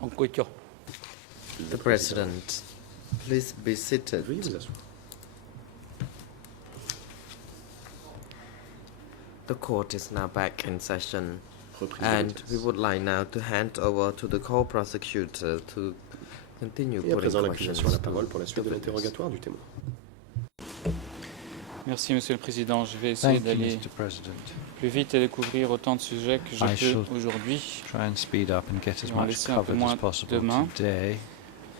The President, please be seated. Veuillez vous asseoir. The court is now back in session, Reprise de and l'audience. we would like now to hand over to the co-prosecutor to continue Et à putting présent, questions l'accusation a la to parole pour la suite the de witness. l'interrogatoire du témoin. Merci, Monsieur le Président. Je vais essayer Thank you, d'aller Mr. President. plus vite et découvrir autant de sujets que je I shall peux aujourd'hui. Try and speed up and get as On va much laisser un peu covered moins as possible demain. today.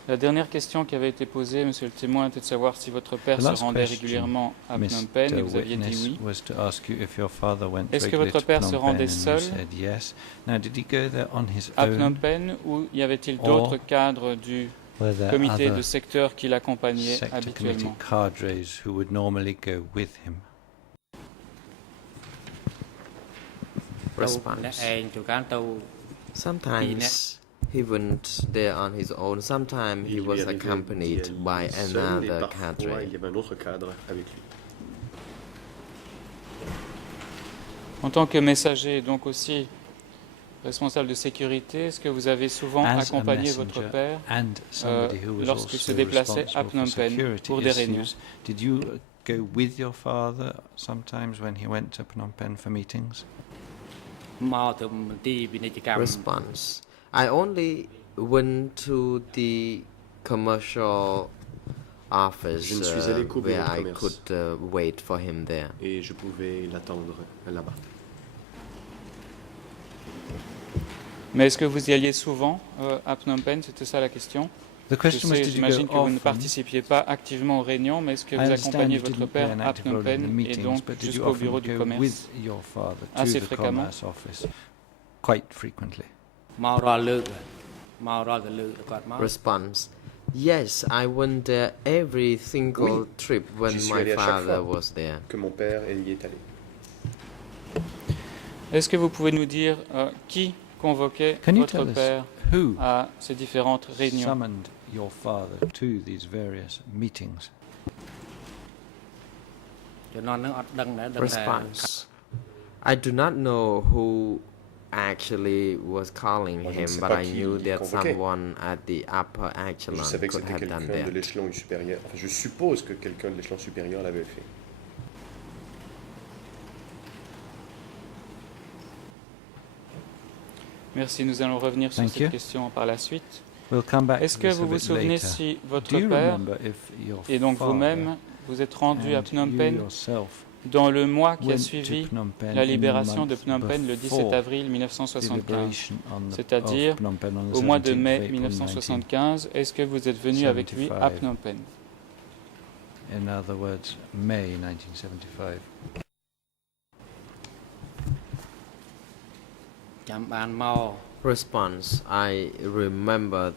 La dernière question qui avait été posée, Monsieur le témoin, était de savoir si votre père The se last rendait question, régulièrement à Phnom Penh, et Mr. vous aviez dit Witness, oui. was to ask you if your father went Est-ce que regularly votre to père se Phnom rendait Penh, and you seul said yes. Now, did he go there on his À Phnom own, Penh, ou y avait-il or d'autres cadres du were there comité de other secteur qui l'accompagnaient sector committee habituellement? cadres who would normally go with him? Response. Sometimes he went there on his own. Sometimes he Il lui was arrivait d'y accompanied aller by seul, et another parfois, cadre. il y avait un autre cadre avec lui. En tant que messager, donc aussi responsable de sécurité, est-ce que vous avez souvent As a accompagné votre messenger père and somebody who was lorsqu'il se also déplaçait à responsible Phnom for Penh security pour des réunions? issues, did you go with your father sometimes when he went to Phnom Penh for meetings? Response. I only went to the commercial office Je ne suis allé qu'au where bureau de I commerce. could wait for him there. Et je pouvais l'attendre là-bas. Mais est-ce que vous y alliez souvent à Phnom Penh? C'était ça la question. The Je question was, sais, did you j'imagine go que vous ne often? participiez pas activement aux réunions, mais est-ce que I vous understand accompagnez you votre didn't play père an à active Phnom role in the Penh et meetings, donc but did you jusqu'au often bureau du go commerce? with your father to Assez the fréquemment? commerce office quite frequently? Response. Yes, I went there every single Oui, trip when j'y suis my allé à chaque father fois. was there. Que mon père y est allé. Est-ce que vous pouvez nous dire qui convoquait Can you votre tell us père who à ces différentes réunions? summoned your father to these various meetings? Response. I do not know who actually was calling Moi, je ne him, sais but pas I qui knew il that convoquait. someone at the upper Je echelon savais que could c'était have done quelqu'un de that. l'échelon supérieur. Enfin, je suppose que quelqu'un de l'échelon supérieur l'avait fait. Merci, nous allons revenir sur Thank cette you. question par la suite. We'll come back Est-ce to que this a vous vous bit souvenez later. si votre Do you père remember if your et donc father vous-même vous êtes rendu à and Phnom you Penh yourself dans le mois qui a went to suivi Phnom Penh la in the libération de month Phnom Penh le 17 before avril the 1975, liberation of c'est-à-dire Phnom Penh on the au mois de 17th of mai April 1975. Est-ce que vous êtes venu avec lui à 75. Phnom Penh? In other words, May 1975. Response. I remember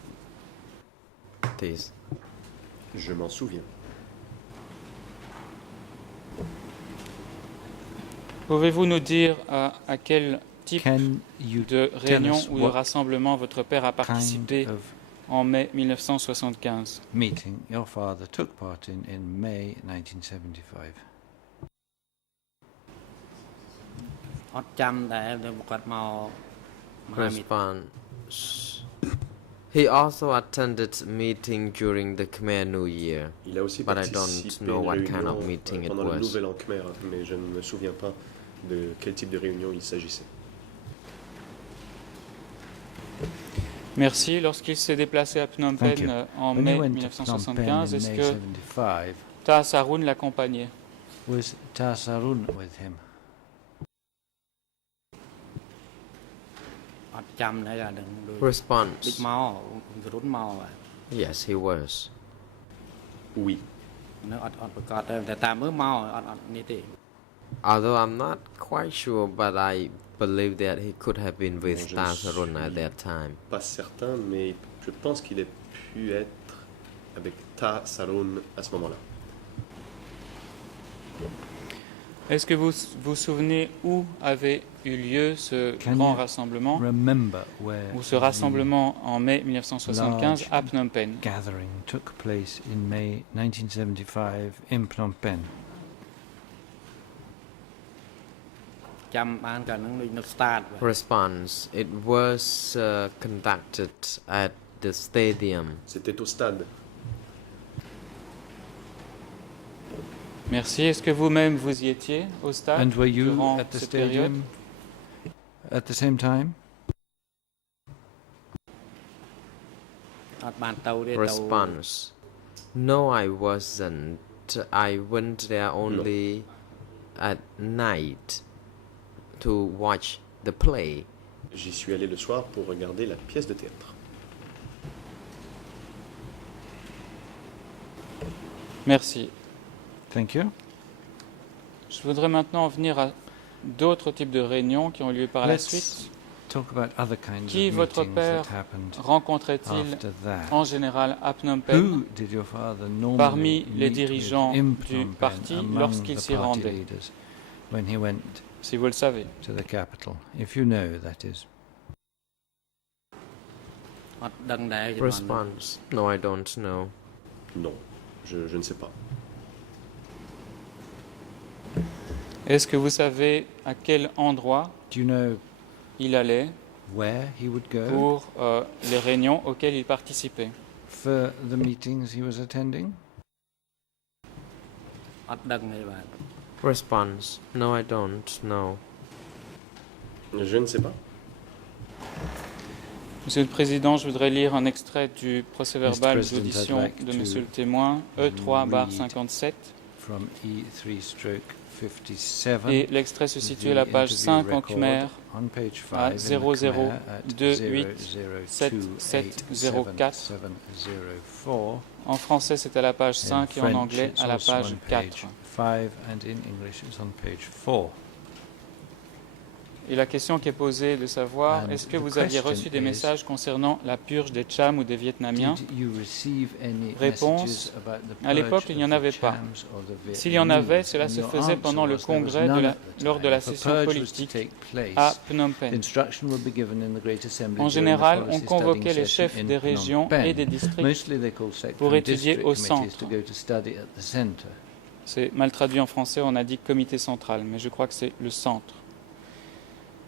this. Je m'en souviens. Pouvez-vous nous dire à quel type Can you de tell réunion us ou de what rassemblement votre père a kind participé of en mai 1975? meeting your father took part in May 1975? Response. He also attended meeting during the Khmer New Year. Il a aussi But I participé don't know à what une kind of réunion meeting it pendant le was. Nouvel An Khmer, mais je ne me souviens pas de quel type de réunion il s'agissait. Merci. Lorsqu'il s'est déplacé à Phnom Thank Penh you. en When mai he went to Phnom Penh 1975, in est-ce May que 75, Ta Saroun l'accompagnait? was Tasarun with him? Response. Yes, he was. Oui. Although I'm not quite sure, but I believe that he could have been with Je ne Tasarun at suis that time. Pas certain, mais je pense qu'il ait pu être avec Ta Saroun à ce moment-là. Est-ce que vous vous souvenez où avait eu lieu ce Can grand you rassemblement Remember where ou ce the rassemblement en mai 1975 à Phnom Penh? gathering took place in May 1975 in Phnom Penh? ចាំបានកាលហ្នឹងដូចនៅ start បាទ Response. It was conducted at the stadium. C'était au stade. Merci. Est-ce que vous-même vous y étiez au stade And were you durant at the cette période? stadium at the same time? អត់បានទៅទេទៅ Response. No, I wasn't. I went there only at night to watch the play. J'y suis allé le soir pour regarder la pièce de théâtre. Merci. Thank you. Je voudrais maintenant en venir à d'autres types de réunions qui ont lieu par la Let's suite. talk about other kinds Qui of votre meetings père that happened rencontrait-il after that. en général à Phnom Penh Who did your father normally parmi les meet dirigeants with in du Phnom Penh parti among lorsqu'il the s'y party rendait? leaders when he went Si vous le savez. to the capital? If you know, that is. អត់ដឹងដែរជំនាន់ហ្នឹង Response. No, I don't know. Non, je ne sais pas. Est-ce que vous savez à quel endroit Do you know il allait where he would go pour les réunions auxquelles il participait? for the meetings he was attending? អត់ដឹងទេបាទ Response. No, I don't know. Je ne sais pas. Monsieur le Président, je voudrais lire un extrait du procès-verbal Mr. President, d'audition I'd like de to Monsieur le témoin, read E3/57, From E3/57. et l'extrait se situe à la the page interview 5 en record Khmer, on page à 5 in the Khmer at 0028704. En français, c'est à la page 5 et en French, anglais it's à la also page on 4. page 5 and in English it's on page 4. Et la question qui est posée est de savoir, And est-ce que the vous aviez question reçu des is, messages concernant la purge des Cham ou des Vietnamiens? Did you receive any Réponse, messages about the à l'époque, purge il n'y en of the avait pas. Chams or the S'il y en avait, Vietnamese? cela And se your faisait answer pendant le was there was congrès none de at the lors de la time. If a session purge was to politique take place, à Phnom Penh. instruction would be given in the Great Assembly En during the général, on policy convoquait studying les session chefs in des Phnom régions Penh. et des districts Mostly they call sector pour and étudier district au committees centre. to go to study at the center. C'est mal traduit en français, on a dit comité central, mais je crois que c'est le centre.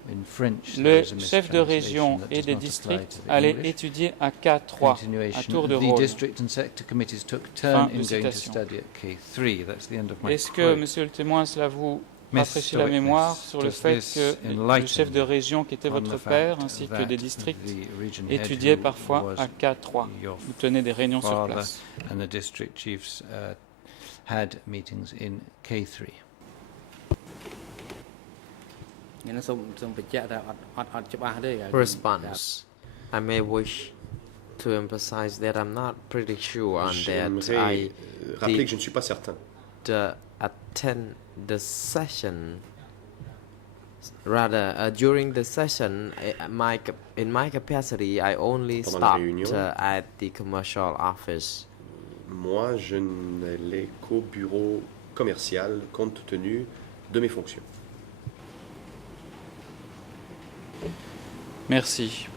In French, Le there is a chef de région mistranslation that et does des not apply districts to the allait English. étudier à K3, à Continuation. tour de The rôle. district and sector committees took Fin turn de in going to citation. study at K3. That's the end of my Est-ce que, quote. monsieur le témoin, cela vous Mr. rafraîchit la mémoire Witness, sur le does fait this que le enlighten chef de région qui était on votre the père fact ainsi que that des districts the region head étudiaient who parfois was à K3, your vous tenez des réunions sur father place? and the district chiefs had meetings in K3. ខ្ញុំសូមបញ្ជាក់ថាអត់ច្បាស់ទេ Response. I may wish to emphasize that I'm not pretty sure on that. J'aimerais I rappeler que je ne suis pas certain. attend the session. Rather, during the session, in my capacity, I only Pendant la stopped réunion. at the commercial office. Moi, je n'allais qu'au bureau commercial compte tenu de mes fonctions. Merci.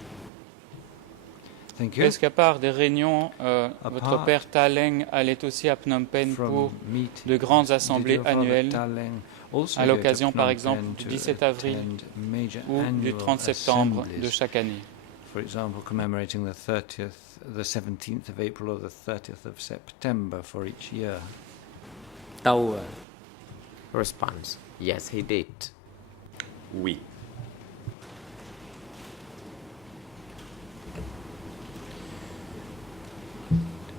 Thank you. Est-ce qu'à part des réunions, votre part père Taleng allait aussi à Phnom Penh From pour meetings, de grandes did assemblées your father annuelles Taleng also à go to l'occasion, par Phnom exemple, Penh du to 17 avril attend major ou du annual 30 septembre de assemblies? chaque année? For example, commemorating the 17th of April or the 30th of September for each year. ទៅ Response. Yes, he did. Oui.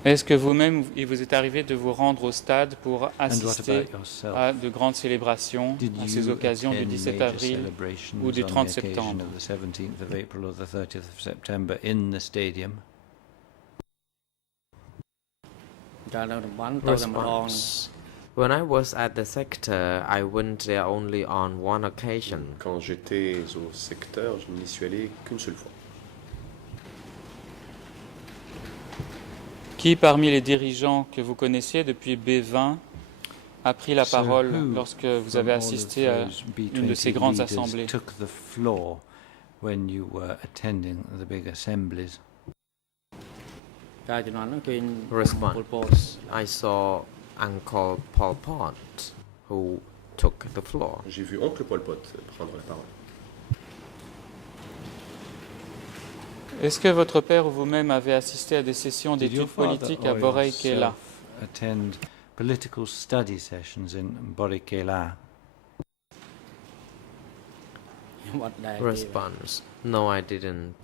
Est-ce que vous-même, il vous est arrivé de vous rendre au stade pour And what assister about yourself? à de grandes célébrations, Did à you ces occasions du attend 17 major avril celebrations ou du on 30 the occasion septembre? of the 17th of April or the 30th of September in the stadium? កាលនៅតំបន់ទៅតែម្ដង Response. When I was at the sector, I went there only on one occasion. Quand j'étais au secteur, je n'y suis allé qu'une seule fois. Qui parmi les dirigeants que vous connaissiez depuis B20 a pris la So parole who lorsque vous from avez all of assisté à those une de ces B20 grandes leaders assemblées? took the floor when you were attending the big assemblies? កាលជំនាន់ហ្នឹងឃើញ Response. ពលពត I saw Uncle Pol Pot, who took the floor. J'ai vu oncle Pol Pot prendre la parole. Est-ce que votre père ou vous-même avez assisté à des sessions Did your d'études father politiques à or Borei-Kéla? yourself attend political study sessions in Borei-Kéla? ខ្ញុំអត់ដែរទេ Response: No, I didn't.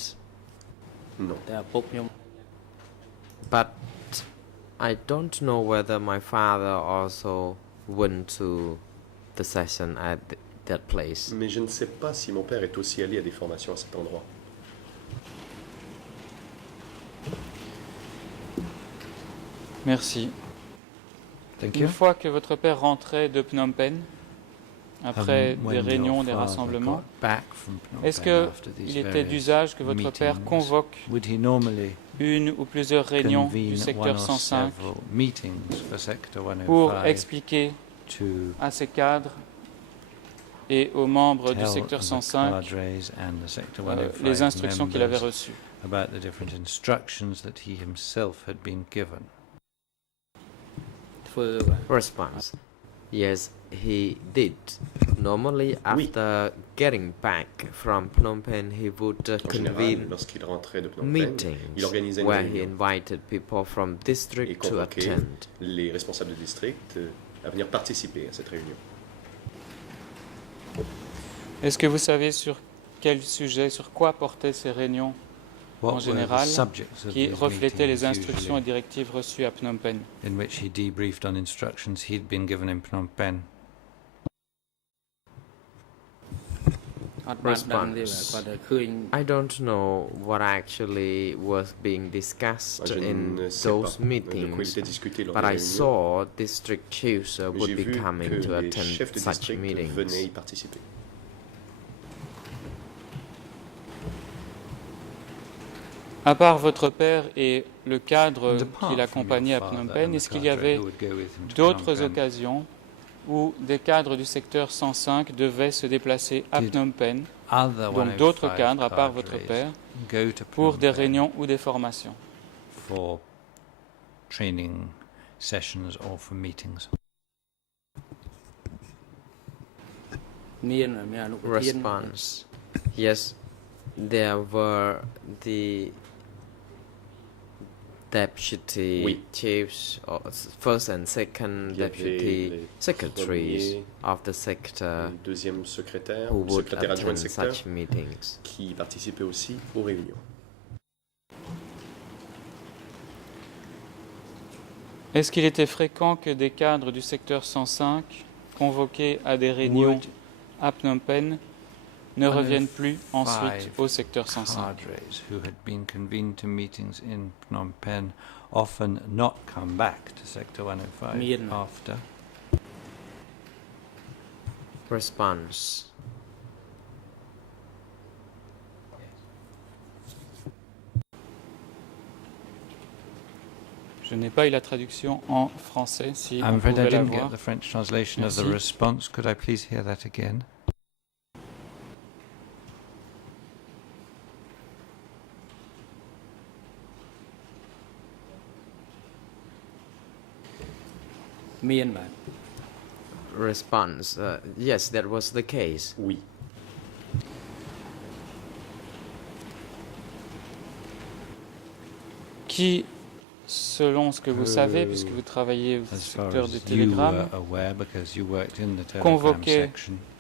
Non. តែឪពុកខ្ញុំ But I don't know whether my father also went to the session at that place. Mais je ne sais pas si mon père est aussi allé à des formations à cet endroit. Merci. Thank Une you. fois que votre père rentrait de Phnom Penh, après When des your réunions, des father rassemblements, got back from Phnom est-ce Penh qu'il after these était various d'usage que votre père meetings, convoque would he normally une ou plusieurs réunions du convene secteur one or 105 several meetings for Sector pour 105 expliquer to à ses cadres et aux membres du tell secteur the 105 cadres and the Sector les 105 instructions qu'il avait members reçues? about the different instructions that he himself had been given? ធ្វើបាទ Response: Yes, he did. Normally, Oui. after getting back from Phnom Penh, he would En général, convene lorsqu'il rentrait de Phnom Penh, meetings il organisait une where he réunion invited people from et district to convoquait attend. les responsables de district à venir participer à cette réunion. Est-ce que vous savez sur quel sujet, sur quoi portaient ces réunions What En were général, the subjects of qui these reflétaient les meetings instructions et usually, directives reçues à Phnom Penh? in which he debriefed on instructions he'd been given in Phnom Penh? អត់បានដឹងទេបាទ Response: គាត់តែឃើញ I don't know what actually was being discussed Je in ne sais those pas de quoi il meetings, était discuté lors but des I réunions, saw district chiefs mais would j'ai be vu coming que to les attend chefs de such district meetings. venaient y participer. À part votre père et le cadre And apart qui from l'accompagnait à your Phnom father Penh, and the est-ce qu'il y cadre avait who would go with him to d'autres Phnom Penh, occasions où des cadres du secteur 105 devaient se déplacer à Did Phnom Penh, other donc d'autres 105 cadres à part votre cadres père, go to pour Phnom des Penh réunions ou des formations? for training sessions or for meetings? មានអនុប្រធាន Response: Yes, there were the deputy Oui. chiefs, or first and second Il y avait deputy les secretaries premiers, of the sector le deuxième secrétaire, who le would secrétaire adjoint attend de secteur, such meetings. qui participait aussi aux réunions. Est-ce qu'il était fréquent que des cadres du secteur 105, convoqués à des réunions Would à Phnom Penh, ne reviennent plus ensuite 105 au secteur 105? cadres who had been convened to meetings in Phnom Penh often not come back to Sector 105 មាន. after? Response: Je n'ai pas eu la traduction en français, si I'm on afraid I pouvait didn't l'avoir. get the French translation of the Merci. response. Could I please hear that again? ។មានបាទ Response: Yes, that was the case. Oui. Qui, selon ce que vous savez, puisque vous travaillez au As far secteur des as you télégrammes, were aware, because you worked in the telegram Convoqué.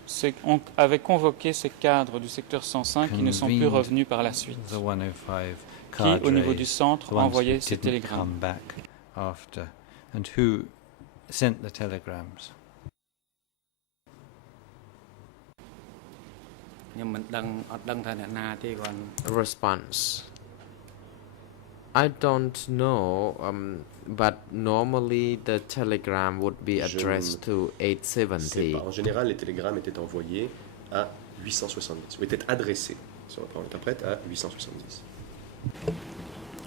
section, avait convoqué ces cadres du secteur 105 qui ne sont plus Convened revenus par la suite, the 105 qui, au niveau cadre, du centre, the ones envoyaient who ces didn't télégrammes. come back after, and who sent the telegrams. ខ្ញុំមិនដឹងអត់ដឹងថាអ្នកណាទេគាត់ Response: I don't know, but normally the telegram would be Je addressed to C'est 870. pas. En général, les télégrammes étaient envoyés à 870, ou étaient adressés, si on reprend l'interprète, à 870.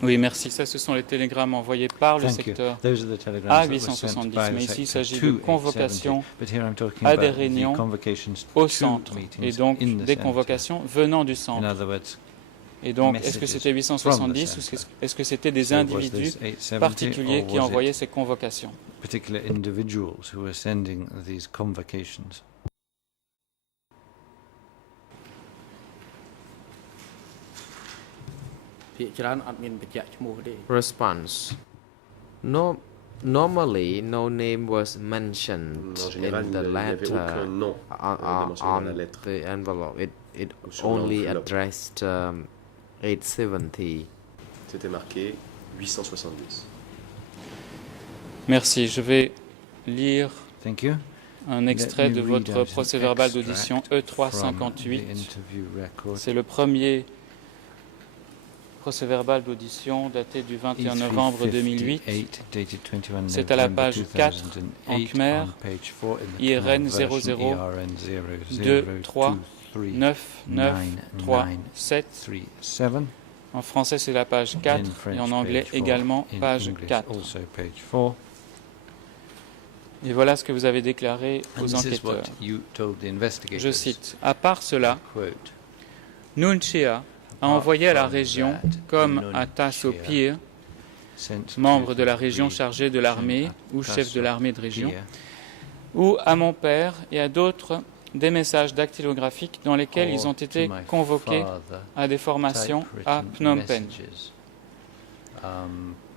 Oui, merci. Ça, ce sont les télégrammes envoyés par le Thank you. secteur Those are the telegrams à that were sent 870, by the mais ici, il sector s'agit to de 870. convocations But here I'm talking à des about the réunions convocations au to centre, et meetings donc in the des centre. convocations venant du In centre. other words, Et donc, est-ce que messages c'était from the 870 ou centre. est-ce que c'était des So was individus this 870 particuliers or qui was envoyaient it ces convocations? particular individuals who were sending these convocations?ភាគច្រើនអត់មានបញ្ជាក់ឈ្មោះទេ Response. No, normally, no name was mentioned En général, in il the n'y avait letter aucun nom on, mentionné dans la on lettre. the envelope. It Ou sur only l'enveloppe. addressed 870. C'était marqué 870. Merci. Je vais lire Thank you. un extrait Let de me read votre out an procès-verbal extract d'audition from E358. the interview record. C'est le premier procès-verbal d'audition daté du 21 novembre 2008. dated 21 C'est à la November page 4 en 2008, Khmer, on page 4 in the IRN Khmer version, 00 IRN 2 3 9 9 3 7. 7. En français, c'est la page 4 In et French, en anglais page 4. également In page English, 4. also page 4. Et voilà ce que vous avez déclaré And aux this is what enquêteurs. you told the investigators. Je cite, à part cela, Quote, Nunchia a envoyé à la région, comme à Tassopir, sent membre to de la the région Korea, chargé de l'armée sent ou chef de l'armée de région, Korea, ou à mon père et à d'autres des messages dactylographiques dans lesquels ils ont or été to my convoqués father, à des formations à typewritten Phnom Penh. messages,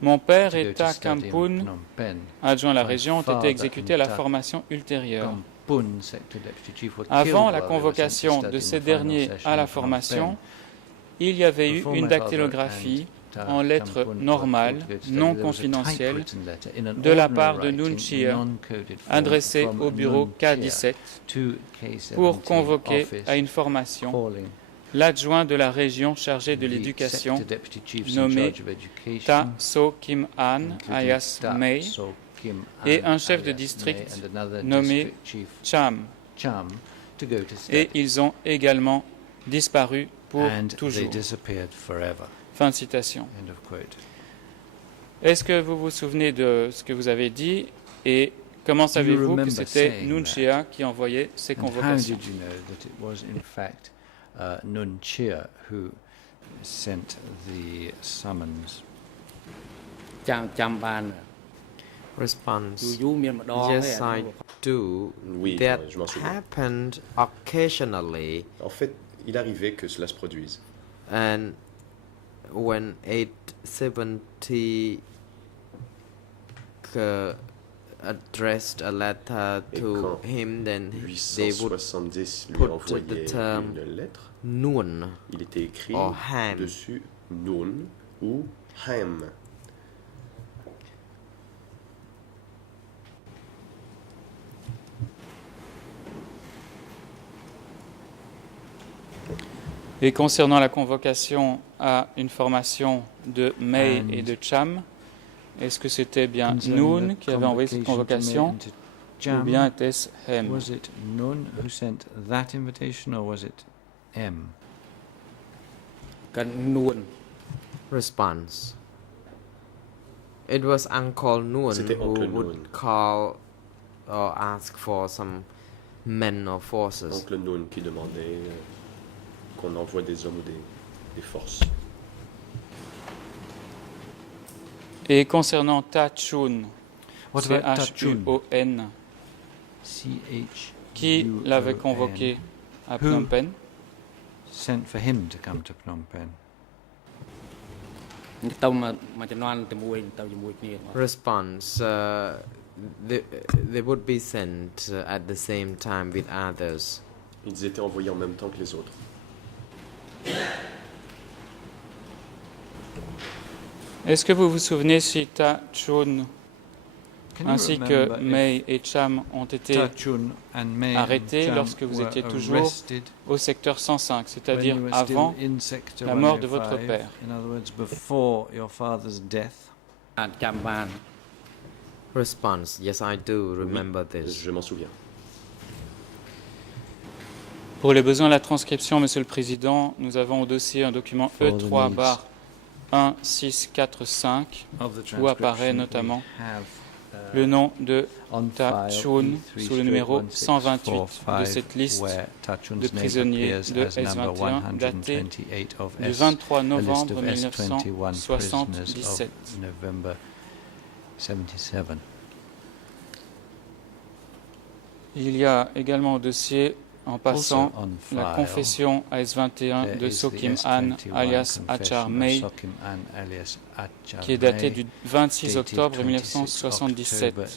Mon père to go et to Ta study in Kampun, Phnom Penh. adjoint à la My région, ont father été exécutés à la and Ta formation ultérieure. Kampun, Sector Deputy Chief, were Avant killed la while they were sent to convocation study de in ces the final derniers session à la in Phnom formation, Penh. il y avait eu Before une my father dactylographie and Ta en lettres Kampun were normales, called to go to study, non there was a confidentielles, typewritten letter in an de la ordinary part de writing, Nun Chia, non-coded form adressée from au bureau Nun Chia K17 to K17 pour convoquer office, à une formation calling l'adjoint de la région chargé de the l'éducation, sector deputy chiefs in nommé charge of education, Ta So Kim An including Ayas Ta Mei, So Kim et An un chef de Ayas district Mei and another nommé district chief, Cham, Cham, to go to et study. ils ont également disparu pour And they toujours. disappeared forever. Fin de citation. End of quote. Est-ce que vous vous souvenez de ce que vous avez dit et comment savez-vous que remember c'était saying Nun that? Chia qui envoyait ces And how convocations? did you know that it was in fact Nun Chia who sent the summons? ចាំបាន Response. យូរមានម្ដងទេ Yes, អា I នោះ do. Oui, That je m'en souviens. happened occasionally, En fait, il arrivait que cela se produise. and when 870 addressed a letter Et to quand him, then they would 870 lui put envoyait the term une lettre. Noon. Il était écrit or Ham. dessus Nun ou Ham. Et concernant la convocation à une formation de Mei And et de Cham, est-ce que c'était bien Concerning Noon the qui avait envoyé cette convocation convocation to ou Cham, bien était-ce Hem? was it Nun who sent that invitation or was it M? កាន់នួន Response. It was Uncle Noon C'était who Oncle would Noon. call or ask for some men or forces. Donc le Nun qui demandait qu'on envoie des hommes ou des forces. Et concernant Ta Chun, What about Tachun? C-H-U-O-N, C-H qui l'avait convoqué à Phnom Penh? sent for him to come to Phnom Penh. ទៅមកចំនួនទៅមួយទៅជាមួយគ្នាទាំងអស់ Response. They would be sent at the same time with others. Ils étaient envoyés en même temps que les autres. Est-ce que vous vous souvenez si Ta Chun Can you ainsi que remember if Mei et Cham ont été Tachun and Mei arrêtés and Cham lorsque vous were étiez toujours arrested au secteur 105, c'est-à-dire when you were still avant in sector la mort de 105, votre père? In other words, before your father's death. អាចចាំបាន Response. Yes, I do remember this. Je m'en souviens. Pour les besoins de la transcription, Monsieur le Président, nous avons au dossier un document For the E3 needs bar 1645 Of the où apparaît transcription, notamment we have le nom de on Ta file Chun sous le numéro 128 de 128 cette liste where Ta Chun's de name prisonniers appears de as number S21 daté 128 of du S, 23 a list novembre of S21 prisoners 1977. of November 77. Il y a également au dossier, en passant, Also on la file, confession à S21 there de is the Sokim An S21 alias confession Achar of Mei, Sokim An alias Achar qui est daté Mei, du 26 dated octobre 26 1977 October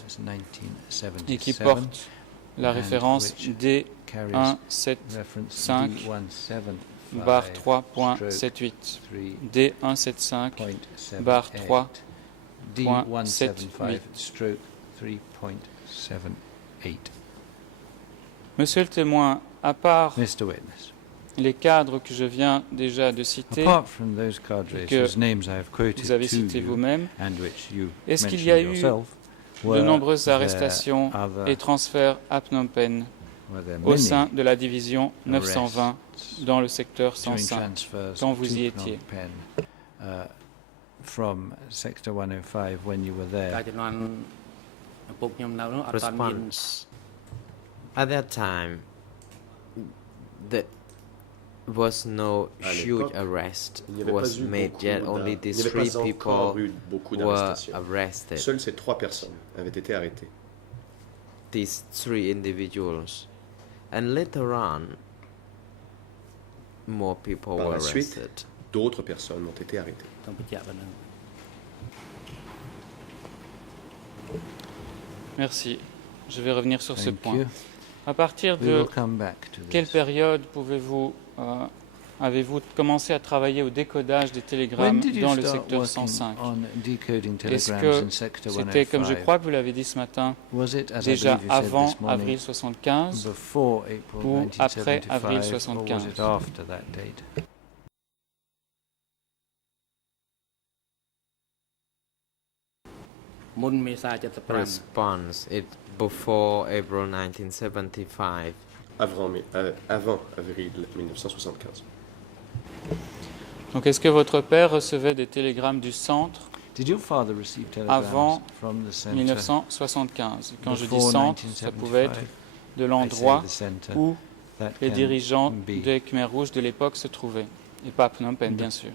et qui 1977, porte la and référence which carries D175 reference 5 D175 barre stroke 3.78 3.78 D175 barre D175 stroke 3.78. Monsieur le témoin, à part Mr. Witness, les cadres que je viens déjà de citer, apart from those cadres que whose names I have quoted vous avez to cité you vous-même, and which you est-ce qu'il y a mentioned eu yourself, de were nombreuses there arrestations other- et transferts à Phnom Penh were there au many sein de la division arrests 920 dans le secteur during 105 transfers quand vous to y Phnom étiez? Penh, from Sector 105 when you were កាល there? ជំនាន់ឪពុកខ្ញុំនៅនោះអត់តាន់មាន Response. At that time, there was no À huge l'époque, arrest il n'y avait was pas eu made beaucoup yet. Only il these n'y avait three pas encore people eu beaucoup were d'arrestations. arrested. Seules ces 3 personnes avaient été arrêtées. These three individuals, and later on, more people Par were la suite, arrested. d'autres personnes ont été arrêtées. ទៅបញ្ជាក់ប៉ុណ្ណឹង Merci. Je vais revenir sur ce Thank point. you. À partir We will de come back to quelle this. période avez-vous commencé à travailler au décodage des When télégrammes did you dans le start secteur working 105? on decoding Est-ce telegrams que in Sector c'était, comme je 105? crois que vous l'avez dit ce matin, Was it, as I déjà believe you said avant this morning, avril 75 before April ou après 1975, avril or was 75? it after that date?មុនមេសា75 Response. It before April 1975. Avant avril 1975. Donc est-ce que votre père recevait des télégrammes du centre Did your father receive telegrams avant from the center 1975? Quand je dis before centre, ça pouvait être 1975? de I say l'endroit the center. où That les can dirigeants be des Khmer Rouges de l'époque se trouvaient. Et pas à Phnom Penh, bien sûr.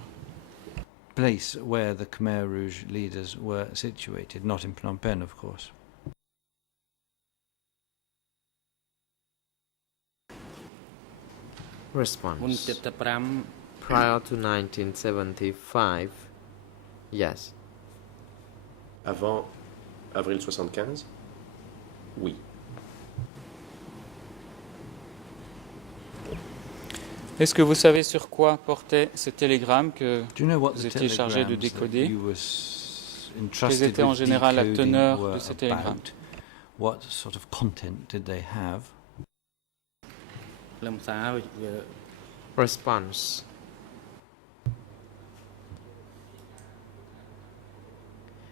place where the Khmer Rouge leaders were situated, not in Phnom Penh, of course.មុន Response. 75 Prior to 1975, yes. Avant avril 75? Oui. Est-ce que vous savez sur quoi portait ce télégramme que Do you know what Vous the étiez chargé de telegrams that décoder? you were Quelle entrusted était en with général la decoding teneur were de ces télégrammes? about? What sort of content did they have? ខ្លឹមសារវា Response.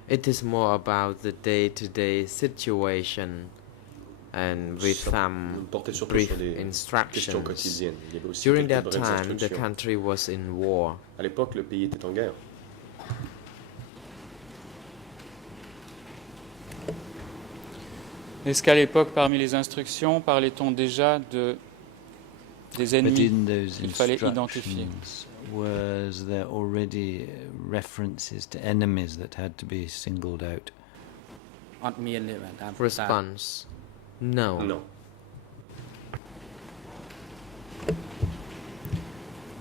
It is more about the day-to-day situation and with Ça some portait surtout brief sur des questions instructions. quotidiennes. Il y avait aussi During quelques that brèves time, the instructions. country was in war. À l'époque, le pays était en guerre. Est-ce qu'à l'époque, parmi les instructions, parlait-on déjà des But ennemis in those qu'il fallait identifier? instructions, was there already references to enemies that had to be singled out? អត់មានទេបាទតាម Response. No. Non.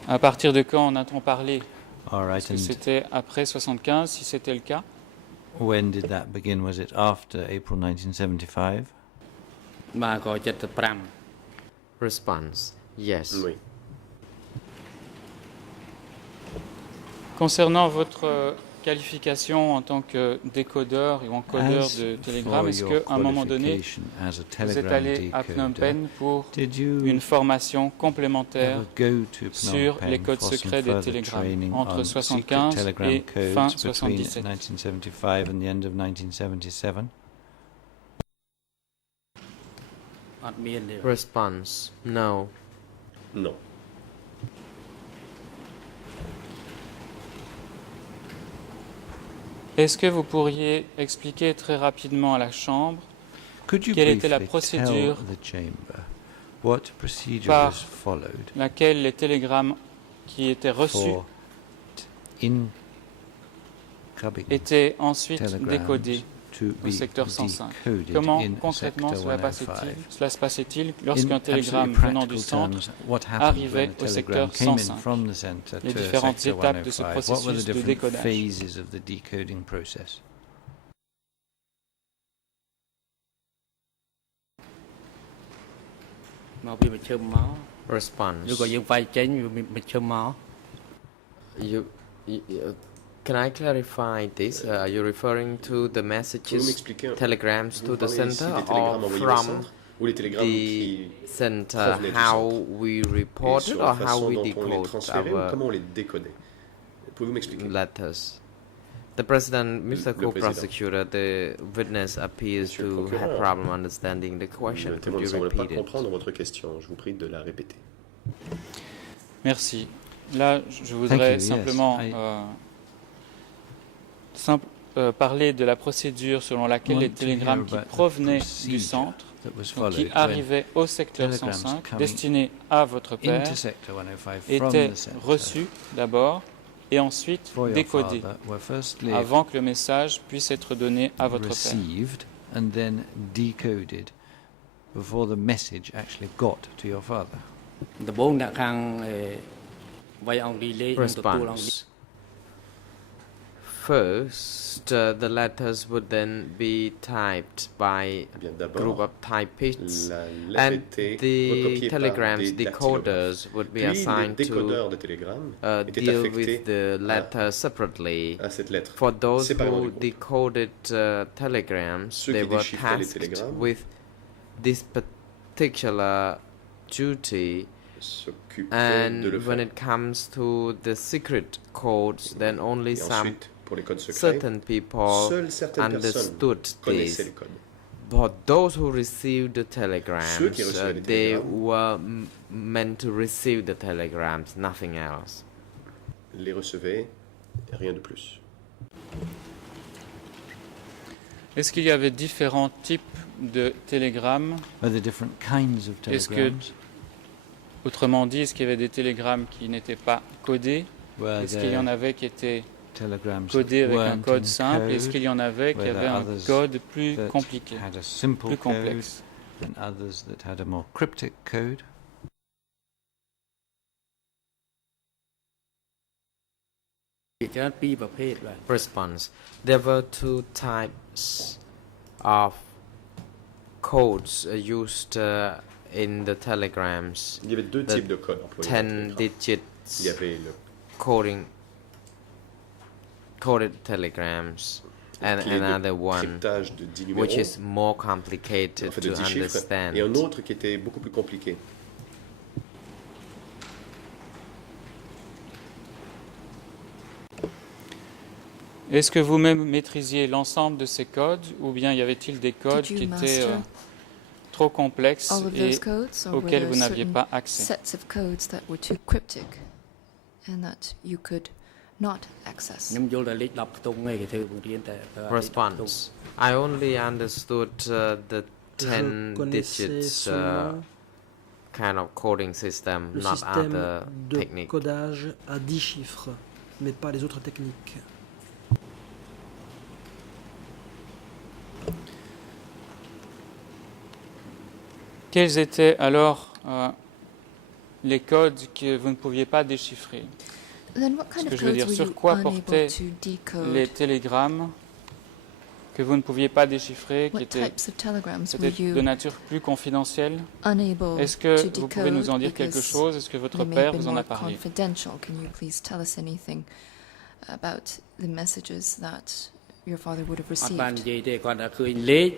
À partir de quand en a-t-on parlé? All right, Est-ce que and c'était après 75, si c'était le cas? when did that begin? Was it after April 1975? បាទក៏75 Response. Yes. Oui. Concernant votre qualification en tant que décodeur ou encodeur As de télégrammes, for est-ce your qu'à un moment donné, qualification as a vous êtes telegram allé à Phnom decoder, Penh pour did you une formation complémentaire ever go to Phnom sur Penh les codes for some secrets des further télégrammes training entre on secret 75 telegram et codes fin between 77? 1975 and the end of 1977? អត់មានទេ Response. No. Non. Est-ce que vous pourriez expliquer très rapidement à la Chambre Could you quelle était la briefly procédure tell the chamber what procedure par was followed laquelle les télégrammes qui étaient reçus for incoming étaient ensuite telegrams décodés to au be secteur 105? decoded Comment in concrètement sector cela 105? se passait-il In lorsqu'un télégramme absolutely venant du practical centre terms, what happened arrivait when a au telegram secteur came in 105? from the center Les to différentes sector étapes de ce 105? What were the processus de different décodage? phases of the decoding process? មកពីមជ្ឈិមមក Response. ឬក៏យើងវាយចេញវាមជ្ឈិមមក Can I clarify this? Are you referring to the Pouvez-vous messages, m'expliquer telegrams Vous to the parlez ici center des télégrammes or envoyés au from centre ou les télégrammes the qui center, provenaient du how centre we et reported sur or la how façon we dont on les decode transférait ou our comment on les décodait? Pouvez-vous m'expliquer? letters? The President, Mr. Le Co-Prosecutor, the witness appears Monsieur le to have procureur, problem understanding the question. Le Could témoin ne you semble pas repeat it? comprendre votre question. Je vous prie de la répéter. Merci. Là, je voudrais you, yes. simplement parler de la procédure selon laquelle les Want to hear télégrammes qui about the provenaient du procedure centre, that was donc qui followed when arrivaient au secteur telegrams 105, coming destinés à votre père, into sector 105 from étaient the center reçus d'abord et ensuite for your décodés father were firstly avant que le message puisse être donné à votre père. received and then decoded before the message actually got to your father. ដំបូងអ្នកខាងវាយអង់គ្លេសលេខនិងទទួលអង់គ្លេស Response. First, the letters would then be typed by Eh bien, a group d'abord, of typists, la and lettre était the recopiée par telegrams des decoders dactylographes. would be Puis les assigned to décodeurs de télégrammes étaient deal affectés with the letter separtly. à cette lettre. For those séparément who du groupe. decoded telegrams, Ceux they qui were déchiffraient les tasked télégrammes with this particular duty. S'occupaient de le And when faire. it comes to the secret codes, then only Et some ensuite, pour les codes secrets, certain people seules certaines personnes understood connaissaient this. les codes. But those who received the Ceux telegrams, qui recevaient les they télégrammes were meant to receive the telegrams, nothing else. les recevaient, rien de plus. Est-ce qu'il y avait différents types de télégrammes? Are there different kinds of Est-ce que, telegrams? autrement dit, est-ce qu'il y avait des télégrammes qui n'étaient pas codés? Were Est-ce qu'il y en there avait qui étaient telegrams codés that avec un weren't code in simple? Est-ce code, qu'il y en avait qui Were avaient there un others code plus that compliqué, had a simple plus code complexe? and others that had a more cryptic code? Response. There were two types of codes used in the telegrams. Il y avait deux The types de codes employés. 10 dans le télégramme. Il digits y avait le coded telegrams and clé de another one cryptage de 10 numéros, which is more complicated en fait to de 10 chiffres, understand. et un autre qui était beaucoup plus compliqué. Est-ce que vous-même maîtrisiez l'ensemble de ces codes ou bien y avait-il des codes Did qui you étaient master trop complexes all of et those codes, or were auxquels there vous n'aviez certain pas accès? sets of codes that were too cryptic and that you could not access? ខ្ញុំយល់តែលេខ10ខ្ទង់ឯងគេធ្វើបង្រៀនតែប្រើលេខ10ខ្ទង់ Response. I only understood the 10 connaissais digits seulement kind of coding system, le not système other de technique. codage à 10 chiffres, mais pas les autres techniques. Quels étaient alors les codes que vous ne pouviez pas déchiffrer? Then what kind Ce que of je veux codes dire, were sur you quoi unable portaient to decode? Les télégrammes que vous ne pouviez pas déchiffrer, qui What étaient types of telegrams were peut-être de you nature plus confidentielle? unable Est-ce que to vous pouvez nous en decode dire quelque because chose? Est-ce que votre they may père have vous been en a more parlé? confidential? Can you please tell us anything about the messages that your father would have អត់បាន received? និយាយទេគាត់ថាឃើញលេខ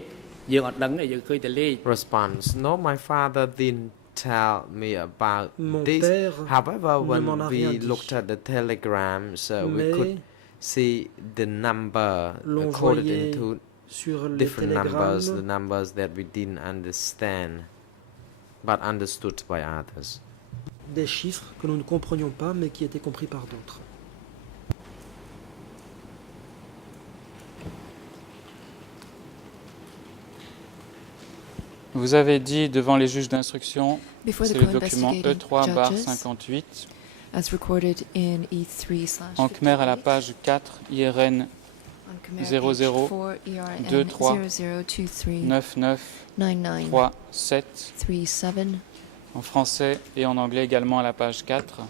យើងអត់ដឹងទេយើងឃើញតែលេខ Response. No, my father didn't tell me about Mon this. père However, ne when m'en a we rien dit. looked at the telegrams, we could Mais see the number l'on coded voyait into sur les different numbers, the télégrammes numbers that we didn't understand, but understood by others. des chiffres que nous ne comprenions pas mais qui étaient compris par d'autres. Vous avez dit devant les juges d'instruction, Before the c'est le document co-investigating judges, E3/58, as recorded in E3/58, en Khmer à la page 4, IRN on Khmer, 00 page 4, ERN 23 0023 99 99 37, 37, en français et en anglais également à la page 4. and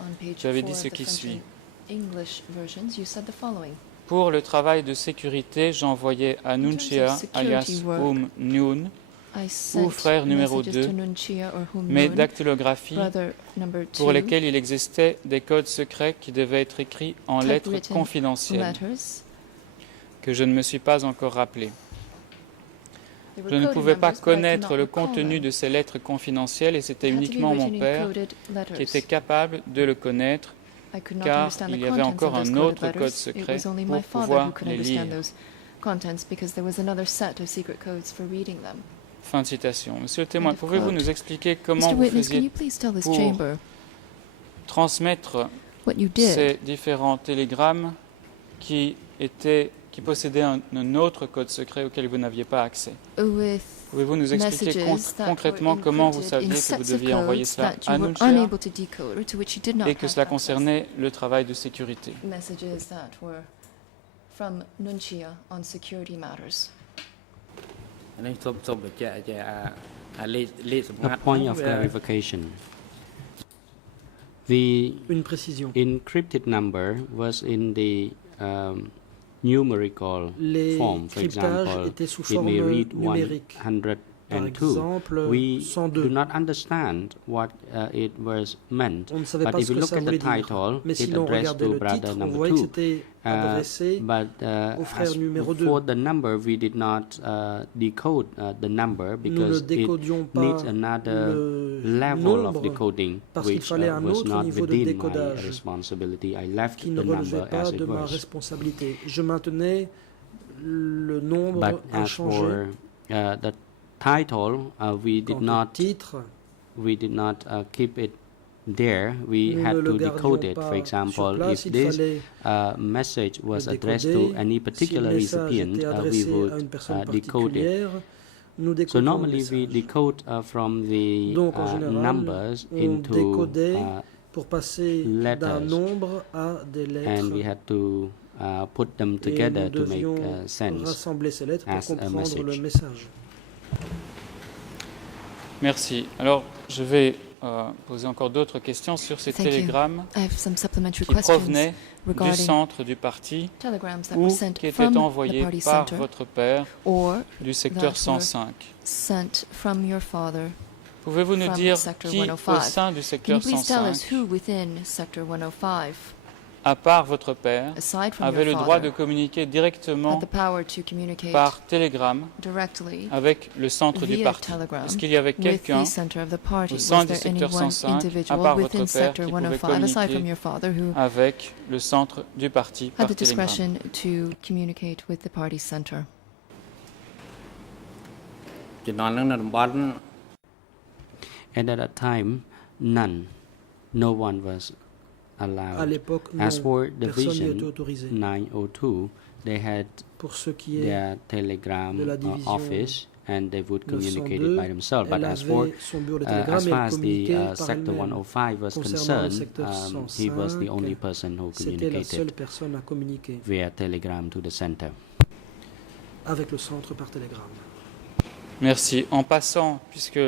on page Tu avais 4 dit ce of the qui French suit. and English versions, you said the following. Pour le travail de sécurité, j'envoyais à terms of Nunchia, security alias work, Noon, I sent frère numéro messages 2, to Nunchia or Hum mes Nun, dactylographies brother number pour 2, lesquelles il existait des codes secrets qui devaient être écrits en lettres typewritten confidentielles letters. que je ne me suis pas encore rappelées. They were Je ne coded pouvais pas numbers, but I could connaître not le recall contenu them. de ces lettres confidentielles et c'était They had to be uniquement mon written in père coded letters. qui était capable de le connaître, I could not car understand the il y avait contents encore of those un coded autre code letters. secret It was only pour my father who pouvoir could les understand lire. those contents because there was another set of secret codes for reading them. Fin de citation. Monsieur le témoin, End of pouvez-vous quote. nous expliquer comment Mr. vous Witness, can faisiez you please tell this pour chamber transmettre what you did ces différents télégrammes qui possédaient un autre code secret auquel vous n'aviez pas accès? with Pouvez-vous nous expliquer messages that concrètement were comment vous encrypted saviez in que vous sets of deviez envoyer codes cela that à you were Nunchia unable to decode or to which you did not et que have cela access? concernait le travail de sécurité? Messages that were from Nunchia on security matters. នេះសូមបញ្ជាក់ជាលេខសម្ងា A ត់ point ហ្នឹង of វា clarification. The Une précision. encrypted number was in the numerical Les form. For cryptages example, étaient sous it may forme read numérique. Par 102. exemple, We 102. do not understand what it was meant. On ne savait But pas if ce you que look ça at the voulait dire. title, Mais si it l'on addressed regardait to le brother titre, on number voyait que 2. c'était adressé But au frère as numéro 2. for the number, we did not decode the number Nous ne because it décodions pas needs another le level of nombre decoding, parce qu'il which fallait un was autre not niveau de within my décodage responsibility. I left qui the ne relevait number pas as de it ma was. responsabilité. Je maintenais le nombre But as inchangé. for the title, we Quant did au not titre, keep it there. We nous had ne le to decode gardions it. For pas sur example, place. if Il this fallait message was le addressed décoder. to any Si le particular message recipient, était we adressé à une would personne decode it. particulière, nous So décodions le normally we message. decode from the Donc, en général, numbers on into décodait pour passer letters. d'un nombre à des lettres. and we had to put them Et together nous to make devions sense. rassembler ces lettres as pour a comprendre le message. message. Merci. Alors, je vais poser encore d'autres questions sur ces Thank you. télégrammes I have some supplementary qui questions provenaient du regarding centre du parti telegrams that ou were sent qui étaient from the envoyés party par center votre père or du secteur that were 105. sent from your father. Pouvez-vous nous from dire Sector qui, 105. au sein du Can you secteur please tell us 105, who within Sector 105, à part votre père, aside from avait your le droit de father, communiquer had directement the power to communicate par télégramme directly avec le centre du via parti? telegram Est-ce qu'il y avait with quelqu'un the center of the party? au sein Was du there secteur anyone 105, à individual part within votre père, Sector qui pouvait 105, aside from communiquer your father, who avec le centre du parti had par the télégramme? discretion to communicate with the party center? ជំនាន់ហ្នឹងនៅតំបន់ And at that time, no one was À allowed. l'époque, As non, for personne n'y Division était autorisé. 902, they had Pour ce qui est their telegram de la division office and they would communicate 902, it by themselves. But elle as for avait son bureau de as télégramme et far elle as the communiquait par sector elle-même. 105 was Concernant le concerned, secteur he was the 105, only person who C'était la seule communicated personne à communiquer via telegram to the center. avec le centre par télégramme. Merci. En passant, puisque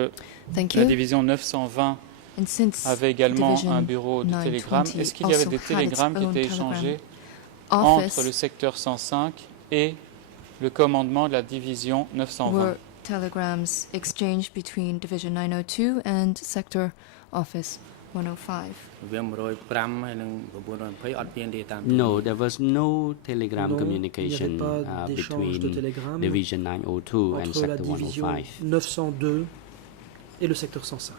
Thank la you. division 920 And since avait également Division un bureau de 920 télégramme, est-ce qu'il y avait also des had its télégrammes qui own étaient telegram échangés office, entre le secteur 105 et le commandement de la division 920? were telegrams exchanged between Division 902 and Sector Office 105? វា105ហើយនិង920អត់មានទេតាម No, there was no telegram Non, communication il n'y avait pas d'échange de between télégrammes Division 902 and entre la Sector division 105. 902 et le secteur 105.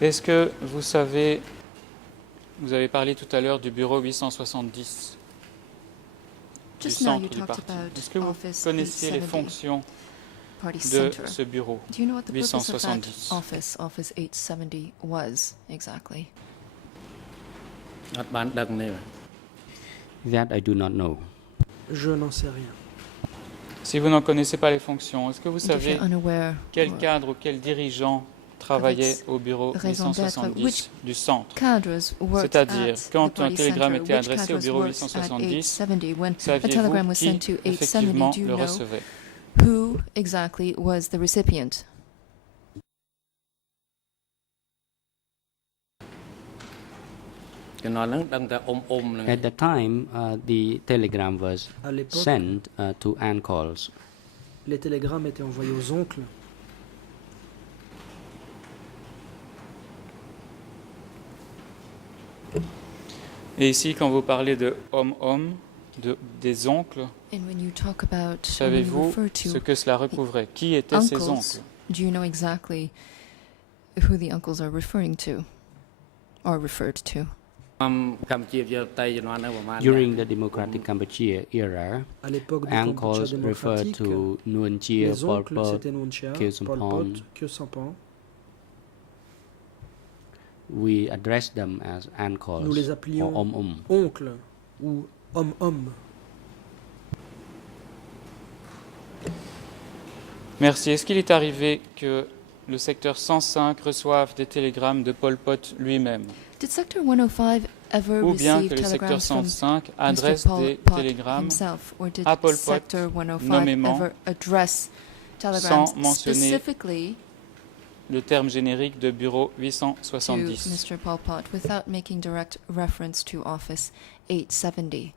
Est-ce que vous savez, vous avez parlé tout à l'heure du bureau 870 du Just now you centre du talked parti. about Est-ce que vous Office connaissiez les 870, fonctions Party de Center. ce bureau? Do you know what the purpose of that 870. office 870 was exactly? អត់បានដឹងទេ That I do not know. Je n'en sais rien. Si vous n'en connaissez pas les fonctions, est-ce que vous And if savez you're unaware quel or cadre ou quel dirigeant travaillait its au bureau raison d'être, 870 which du centre? cadres worked C'est-à-dire, at quand the un party télégramme center, était which adressé au cadres bureau worked at 870, 870? When a saviez-vous telegram was qui sent to 870, effectivement do you le know recevait? who exactly was the recipient? At the time, the telegram was À l'époque, sent to uncles. les télégrammes étaient envoyés aux oncles. Et ici, quand vous parlez de homme, des oncles, And when you talk about, when you savez-vous refer ce to que cela recouvrait? Qui étaient ces uncles, oncles? do you know exactly who the uncles are referring to or referred to? During the Democratic Kampuchea era, À l'époque du uncles Cambodge referred démocratique, to Nuon Chea, les Pol oncles Pot, c'était Nuon Chea, Khieu Samphan. Pol Pot, Khieu Samphan. We addressed them as uncles Nous les or appelions om. oncles ou homme. Merci. Est-ce qu'il est arrivé que le secteur 105 reçoive des télégrammes de Pol Pot lui-même? Did Sector 105 ever Ou bien receive que le secteur telegrams from 105 Mr. adresse Pol des Pot télégrammes himself, or did à Pol Pot Sector 105 nommément, ever address telegrams sans mentionner specifically le terme générique de bureau to 870? Mr. Pol Pot without making direct reference to Office 870?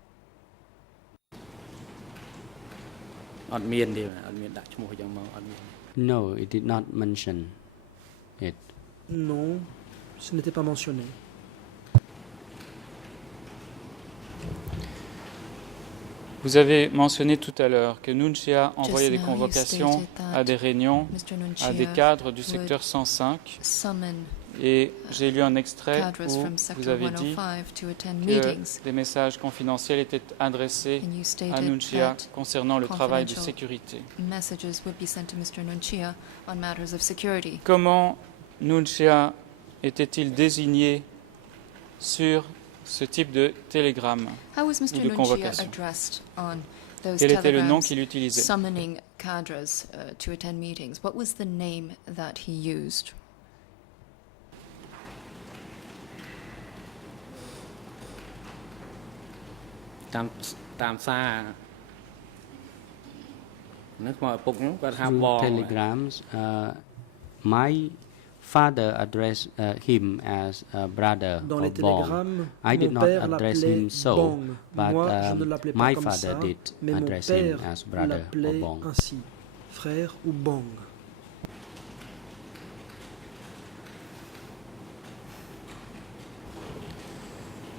No, it did not mention it. Non, ce n'était pas mentionné. Vous avez mentionné tout à l'heure que Nuon Chea envoyait des now you convocations stated that à des réunions Mr. Nuon à des Chea cadres du would secteur 105 summon et j'ai lu un extrait cadres où from vous Sector avez dit 105 to attend que meetings, des messages confidentiels étaient adressés and you à Nuon stated Chea that concernant le travail de confidential sécurité. messages would be sent to Mr. Nuon Chea on matters of security. Comment Nuon Chea était-il désigné sur ce type de télégramme? How was Mr. de Nuon Chea convocation. addressed on those Quel était le nom telegrams qu'il utilisait? summoning cadres to attend meetings? What was the name that he used? Through telegrams, my father addressed him as a brother Dans les of Bong. télégrammes, I did mon not père address l'appelait him so, Bong. but Moi, je ne l'appelais pas my comme father ça, did mais mon address him père as brother of l'appelait Bong. ainsi, frère ou Bong.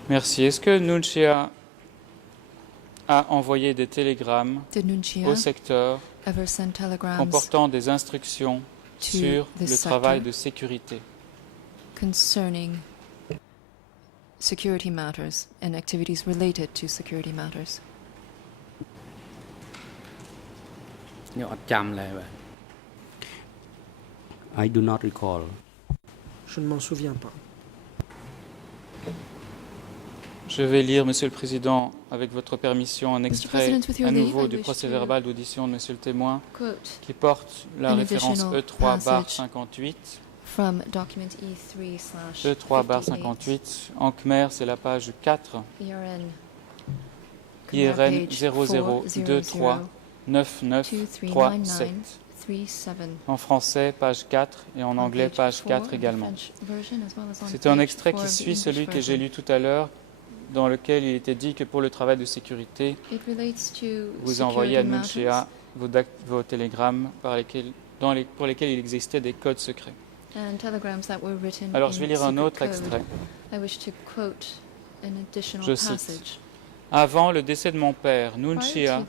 Merci. Est-ce que Nuon Chea a envoyé des télégrammes Did Nuon Chea au secteur ever send telegrams comportant des instructions to sur the le sector travail de sécurité? concerning security matters and activities related to security matters? I do not recall. Je ne m'en souviens pas. Je vais lire, Monsieur le Président, avec votre permission, un extrait President, with your à leave, nouveau I du wish procès-verbal d'audition de Monsieur le Témoin Quote qui porte la An référence additional E3/58. from document E3/58, E3/58. En Khmer, c'est la page 4. ERN IRN page 0023 9937. 37. En français, page 4, et en anglais, page 4 également. C'est un extrait qui suit celui que j'ai lu tout à l'heure, dans lequel il était dit que pour le travail de sécurité, vous envoyez à Nuon Chea vos télégrammes pour lesquels il existait des codes secrets. Alors je vais lire un autre extrait. Je cite. Avant le décès de mon père, Nuon Chea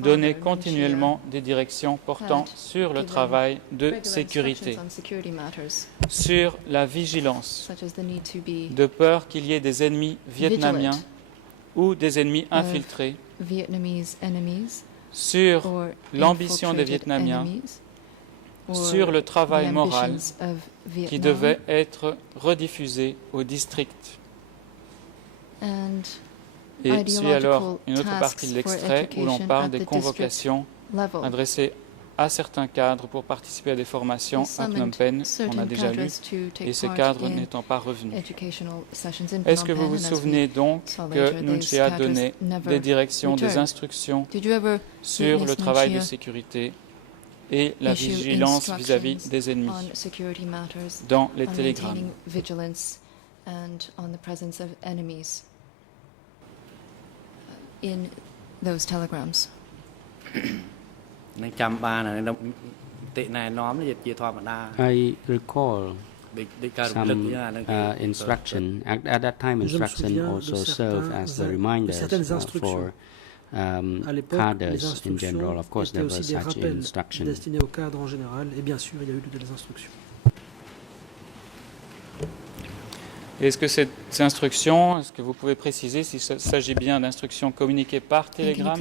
donnait continuellement des directions portant sur le travail de sécurité, sur la vigilance, de peur qu'il y ait des ennemis vietnamiens ou des ennemis infiltrés, sur l'ambition des Vietnamiens, sur le travail moral qui devait être rediffusé au district. Et suit alors une autre partie de l'extrait où l'on parle des convocations adressées à certains cadres pour participer à des formations à Phnom Penh, on a déjà lu, et ces cadres n'étant pas revenus. Est-ce que vous vous souvenez donc que Nunchi a donné des directions, des instructions sur le travail de sécurité et la vigilance vis-à-vis des ennemis dans les télégrammes? I recall some instruction. At that time, instruction also served as the reminders for cadres in general. Of course, there were such instructions. Destinés aux cadres en général, et bien sûr, il y a eu de telles instructions. Est-ce que ces instructions, est-ce que vous pouvez préciser s'il s'agit bien d'instructions communiquées par télégramme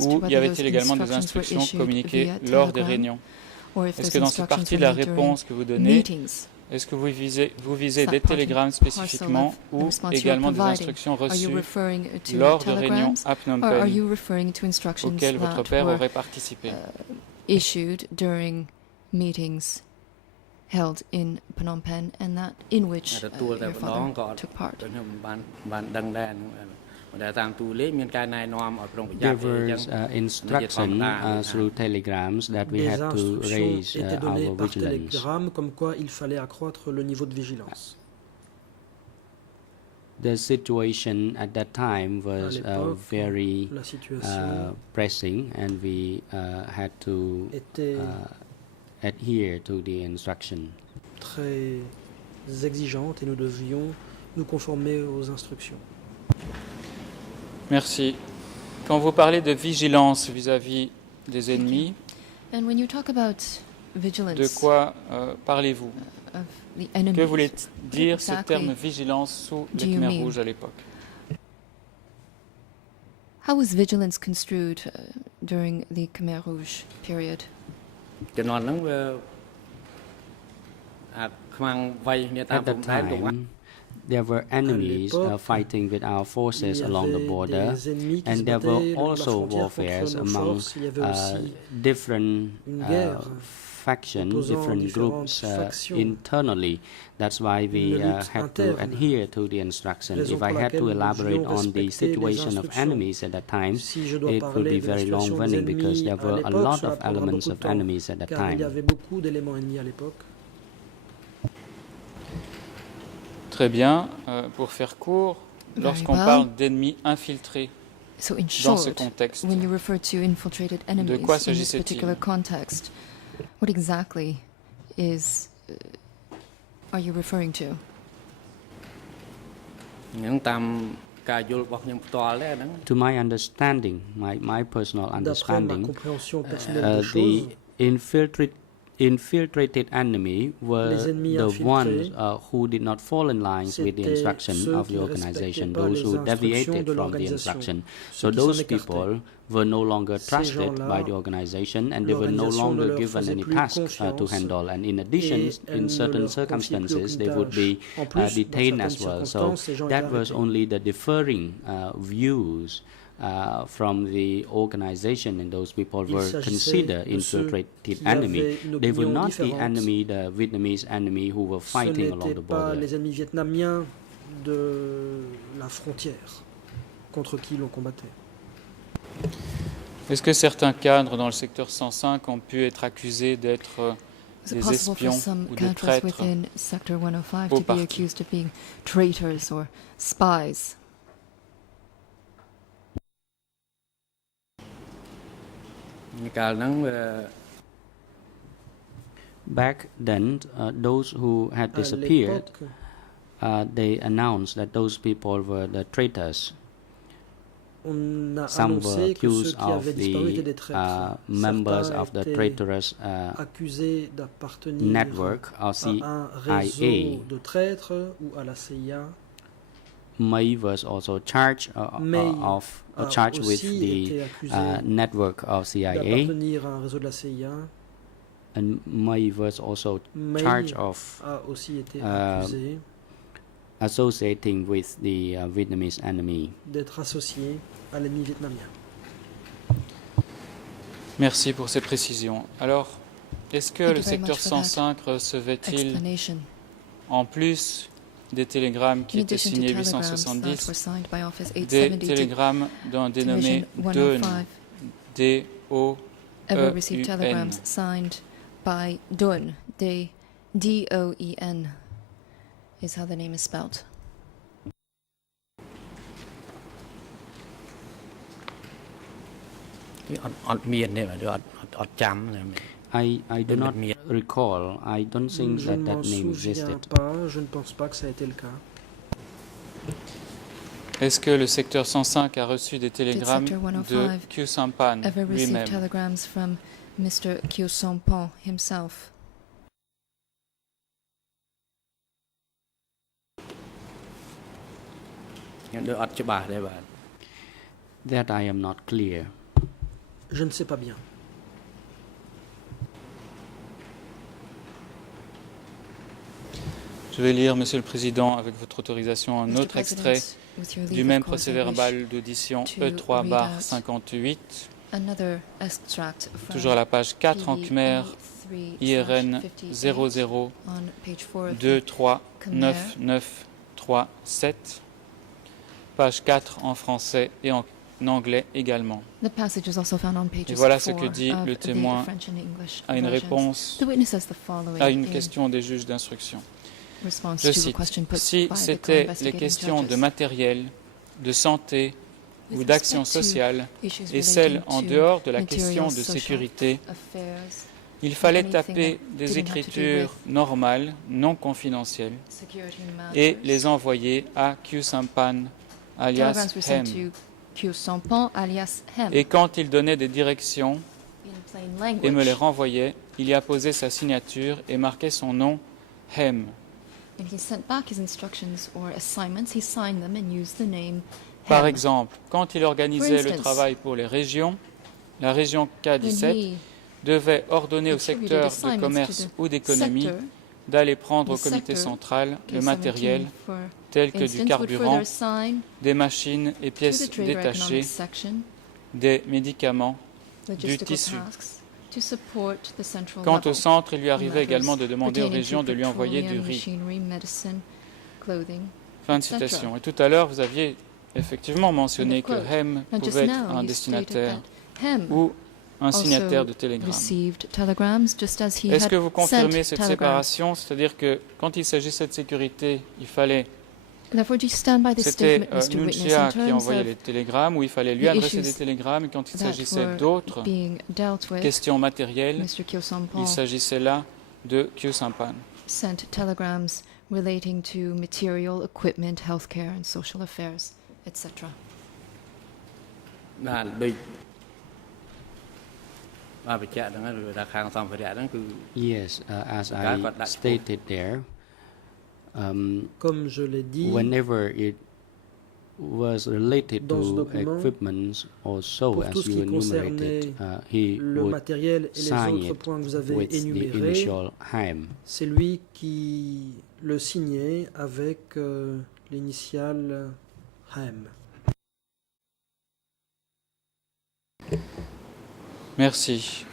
ou y avait-il également des instructions communiquées lors des réunions? Est-ce que dans cette partie de la réponse que vous donnez, est-ce que vous visez des télégrammes spécifiquement ou également des instructions reçues lors de réunions à Phnom Penh auxquelles votre père aurait participé? Held in Phnom Penh and that in which your father took part. There was instruction through telegrams that we had to raise our vigilance. Comme quoi il fallait accroître le niveau de vigilance. The situation at that time was very pressing, and we had to adhere to the instruction. Très exigeante et nous devions nous conformer aux instructions. Merci. Quand vous parlez de vigilance vis-à-vis des ennemis, de quoi parlez-vous? Que voulait dire ce terme vigilance sous les Khmers rouges à l'époque? How was vigilance construed during the Khmer Rouge period? At the time, there were enemies fighting with our forces along the border, and there were also warfares among different factions, different groups internally. That's why we had to adhere to the instructions. If I had to elaborate on the situation of enemies at that time, it would be very long-winded because there were a lot of elements of enemies at that time. Très bien. Pour faire court, lorsqu'on parle d'ennemis infiltrés dans ce contexte, de quoi s'agissait-il? What exactly are you referring to? To my understanding, my personal understanding, the infiltrated enemy were the ones who did not fall in line with the instruction of the organization, those who deviated from the instruction. So those people were no longer trusted by the organization, and they were no longer given any tasks to handle. And in addition, in certain circumstances, they would be detained as well. So that was only the differing views from the organization, and those people were considered infiltrated enemy. They were not the enemy, the Vietnamese enemy who were fighting along the border. Les ennemis vietnamiens de la frontière contre qui l'on combattait. Est-ce que certains cadres dans le secteur 105 ont pu être accusés d'être des espions ou des traîtres au parti? Back then, those who had disappeared, they announced that those people were the traitors. Some were accused of the members of the traitorous network of CIA. May was also charged with the network of CIA, and May was also charged of associating with the Vietnamese enemy. D'être associé à l'ennemi vietnamien. Merci pour ces précisions. Alors, est-ce que le secteur 105 recevait-il, en plus des télégrammes qui étaient signés 870, des télégrammes d'un dénommé Deun, D-O-E-U-N? By Deun, D-O-E-N is how the name is spelled. I do not recall. I don't think Je that ne that m'en name souviens existed. pas, je ne pense pas que ça a été le cas. Est-ce que le secteur 105 a reçu des télégrammes Sector de 105 Khieu Samphan Ever received lui-même? telegrams from Mr. Khieu Samphan himself? That I am not clear. Je ne sais pas bien. Je vais lire, Monsieur le Président, avec votre autorisation, un Mr. autre President, extrait with your du leave, même of course, I procès-verbal d'audition to read E3/58, another extract from toujours à la page 4 en Khmer, PE3/58 IRN on page 4 00239937, page 4 en français et en anglais également. The passage is also found on pages Et voilà ce 4 que dit of le the témoin French and English à une versions. réponse The witness says the following à une in question des juges d'instruction. response Je to a cite, question put si by the c'était les co-investigating questions de judges matériel, de santé with ou d'action respect to sociale issues et relating celles en to dehors de la material, question de social sécurité, affairs, il fallait anything taper that des didn't have to do écritures normales, non confidentielles, security et matters. les envoyer à Khieu Samphan, alias Telegrams were Hem. sent to Khieu Samphan alias Hem Et quand il donnait des directions in plain et me les language. renvoyait, il y apposait sa signature et marquait son nom, Hem. And he sent back his instructions or assignments, he signed them and used the name Par Hem. exemple, quand il organisait le instance, travail pour les régions, la région When K17 he devait ordonner au attributed secteur de assignments commerce to the ou d'économie sector, d'aller prendre au the comité sector, central le K17 matériel for tel que du instance, would carburant, further assign des machines et to pièces the trade or détachées, economic section des médicaments, du logistical tissu. tasks to support the central Quant level. au centre, il lui arrivait matters également de demander aux pertaining to régions de lui envoyer du petroleum, riz. machinery, medicine, clothing. Fin de etc. citation. Et tout à l'heure, vous aviez effectivement mentionné End of que quote. Hem Now, just pouvait être now, un you destinataire stated that Hem ou un also signataire de télégramme. received telegrams just as he Est-ce had que vous confirmez sent cette telegrams. séparation? C'est-à-dire que quand il s'agissait de sécurité, il fallait, Therefore, do you stand by this c'était statement, Mr. Witness, Nunchia in qui terms envoyait of les télégrammes, où il fallait lui the adresser issues des télégrammes, et quand il that s'agissait were d'autres being dealt with, questions matérielles, Mr. Khieu Samphan il s'agissait là de Khieu Samphan. sent telegrams relating to material, equipment, healthcare, and social affairs, etc. បាទដូចបាទបញ្ជាក់ហ្នឹងគឺថាខាងសម្ភារៈហ្នឹងគឺ Yes, as I stated there, Comme je l'ai dit, whenever it was related dans ce to document, equipment or so, pour as tout ce you qui enumerated, concernait he le would matériel et les sign autres it points que vous avez with the énumérés, initial Hem. c'est lui qui le signait avec l'initiale Hem. Merci.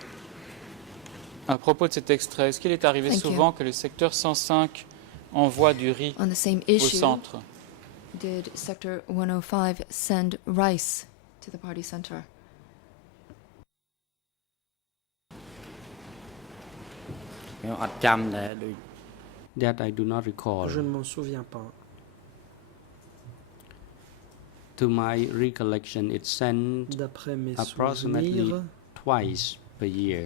À propos de cet extrait, est-ce qu'il est arrivé Thank you. souvent que le secteur 105 envoie du riz On the same au issue, centre? did Sector 105 send rice to the party center?ខ្ញុំអត់ចាំដែរដូច That I do not recall. Je ne m'en souviens pas. To my recollection, it sent D'après mes approximately souvenirs, twice per year.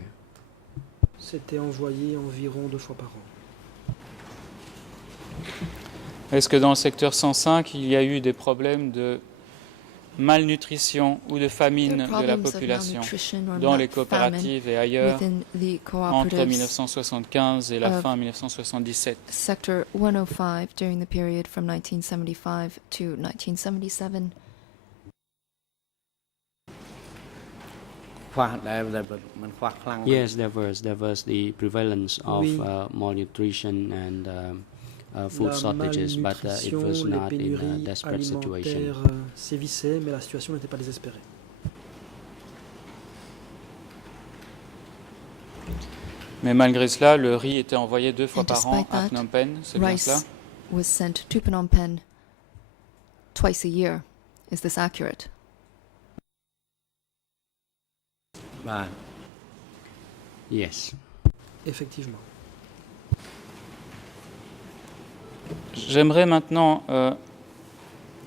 c'était envoyé environ 2 fois par an. Est-ce que dans le secteur 105, il y a eu des problèmes de malnutrition ou de famine There are de la problems of population malnutrition or dans les famine coopératives et ailleurs within the entre cooperatives 1975 et la of fin 1977? Sector 105 during the period from 1975 to 1977. ខ្វះដែរមិនខ្វះខ្លាំង Yes, there was the prevalence of Oui. malnutrition and food shortages, but it was les not in a pénuries desperate situation. alimentaires sévissaient, mais la situation n'était pas désespérée. Mais malgré cela, le riz était envoyé 2 fois par an à Phnom Penh, c'est bien cela? Rice was sent to Phnom Penh twice a year. Is this accurate? បាទ Yes. Effectivement. J'aimerais maintenant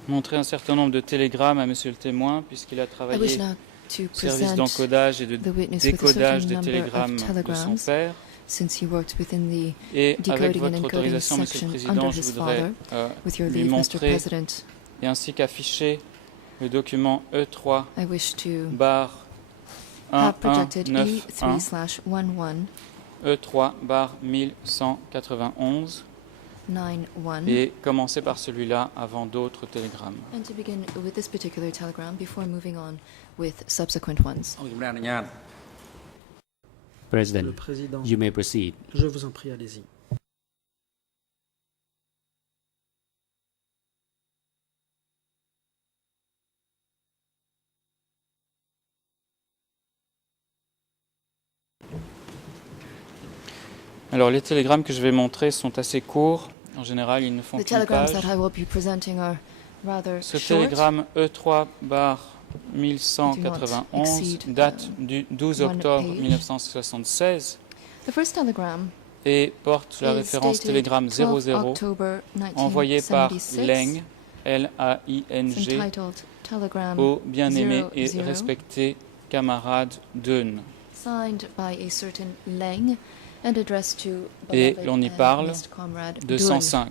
montrer un certain nombre de télégrammes à Monsieur le témoin, puisqu'il a I wish travaillé now to au service present d'encodage et de the witness with a décodage certain des number télégrammes of de son telegrams, père. since he worked within the Et avec decoding and votre encoding autorisation, Monsieur le section Président, under je his voudrais father. With your lui leave, Mr. montrer President, et ainsi qu'afficher le document E3 I wish to barre have projected 1191 E3/1191 E3 barre 1191 et commencer par celui-là avant d'autres télégrammes. and to begin with this particular telegram before moving on with subsequent ones. អង្គជំរាបអនុញ្ញាត Le President, Président, you may proceed. je vous en prie, allez-y. Alors les télégrammes que je vais montrer sont assez courts. En général, ils ne font The qu'une telegrams page. that I will be presenting are rather Ce short. télégramme E3 barre 1191 date du 12 one octobre page. 1976 The first telegram et porte la is référence dated télégramme 12 00 October envoyé par 1976. Leng, It's L-A-I-N-G, entitled Telegram au bien-aimé et 00, respecté camarade Deun. signed by a certain Leng and addressed to Et beloved l'on y and parle missed comrade de Dun. 105.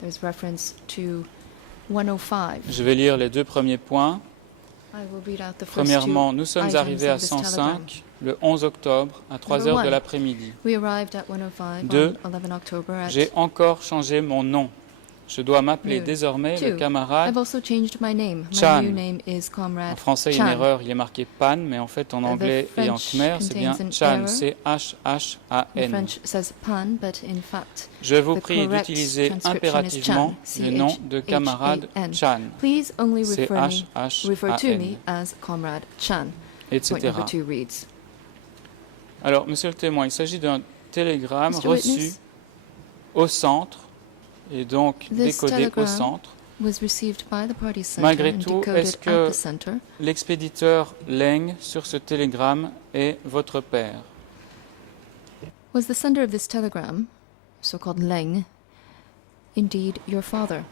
There's reference to 105. Je vais lire les 2 premiers points. I will read out the first Premièrement, two nous sommes items arrivés à of this telegram. 105 le 11 octobre à 3 Number heures de one. l'après-midi. We arrived at 105 Deux, on 11 October at J'ai encore changé mon nom. Je dois m'appeler Noon. désormais le Two, camarade. I've also changed my name. My Chan. new name is En Comrade français, il y a une Chan. erreur, il est marqué Pan, mais en fait, en anglais et en French khmer, c'est bien contains an Chan, error. c'est The H-H-A-N. French says Pan, but in fact, Je vous the prie correct d'utiliser transcription is impérativement Chan, le nom de camarade C-H-A-N. Chan, please only c'est refer to me H-H-A-N, as Comrade Chan. Point etc. number 2 reads. Alors, monsieur le témoin, il s'agit d'un télégramme Mr. reçu Witness, au centre et donc This décodé au telegram centre. was received by the party center Malgré and tout, decoded est-ce at que the center. l'expéditeur Leng sur ce télégramme est votre père? Was the sender of this telegram, so-called Leng, indeed your father?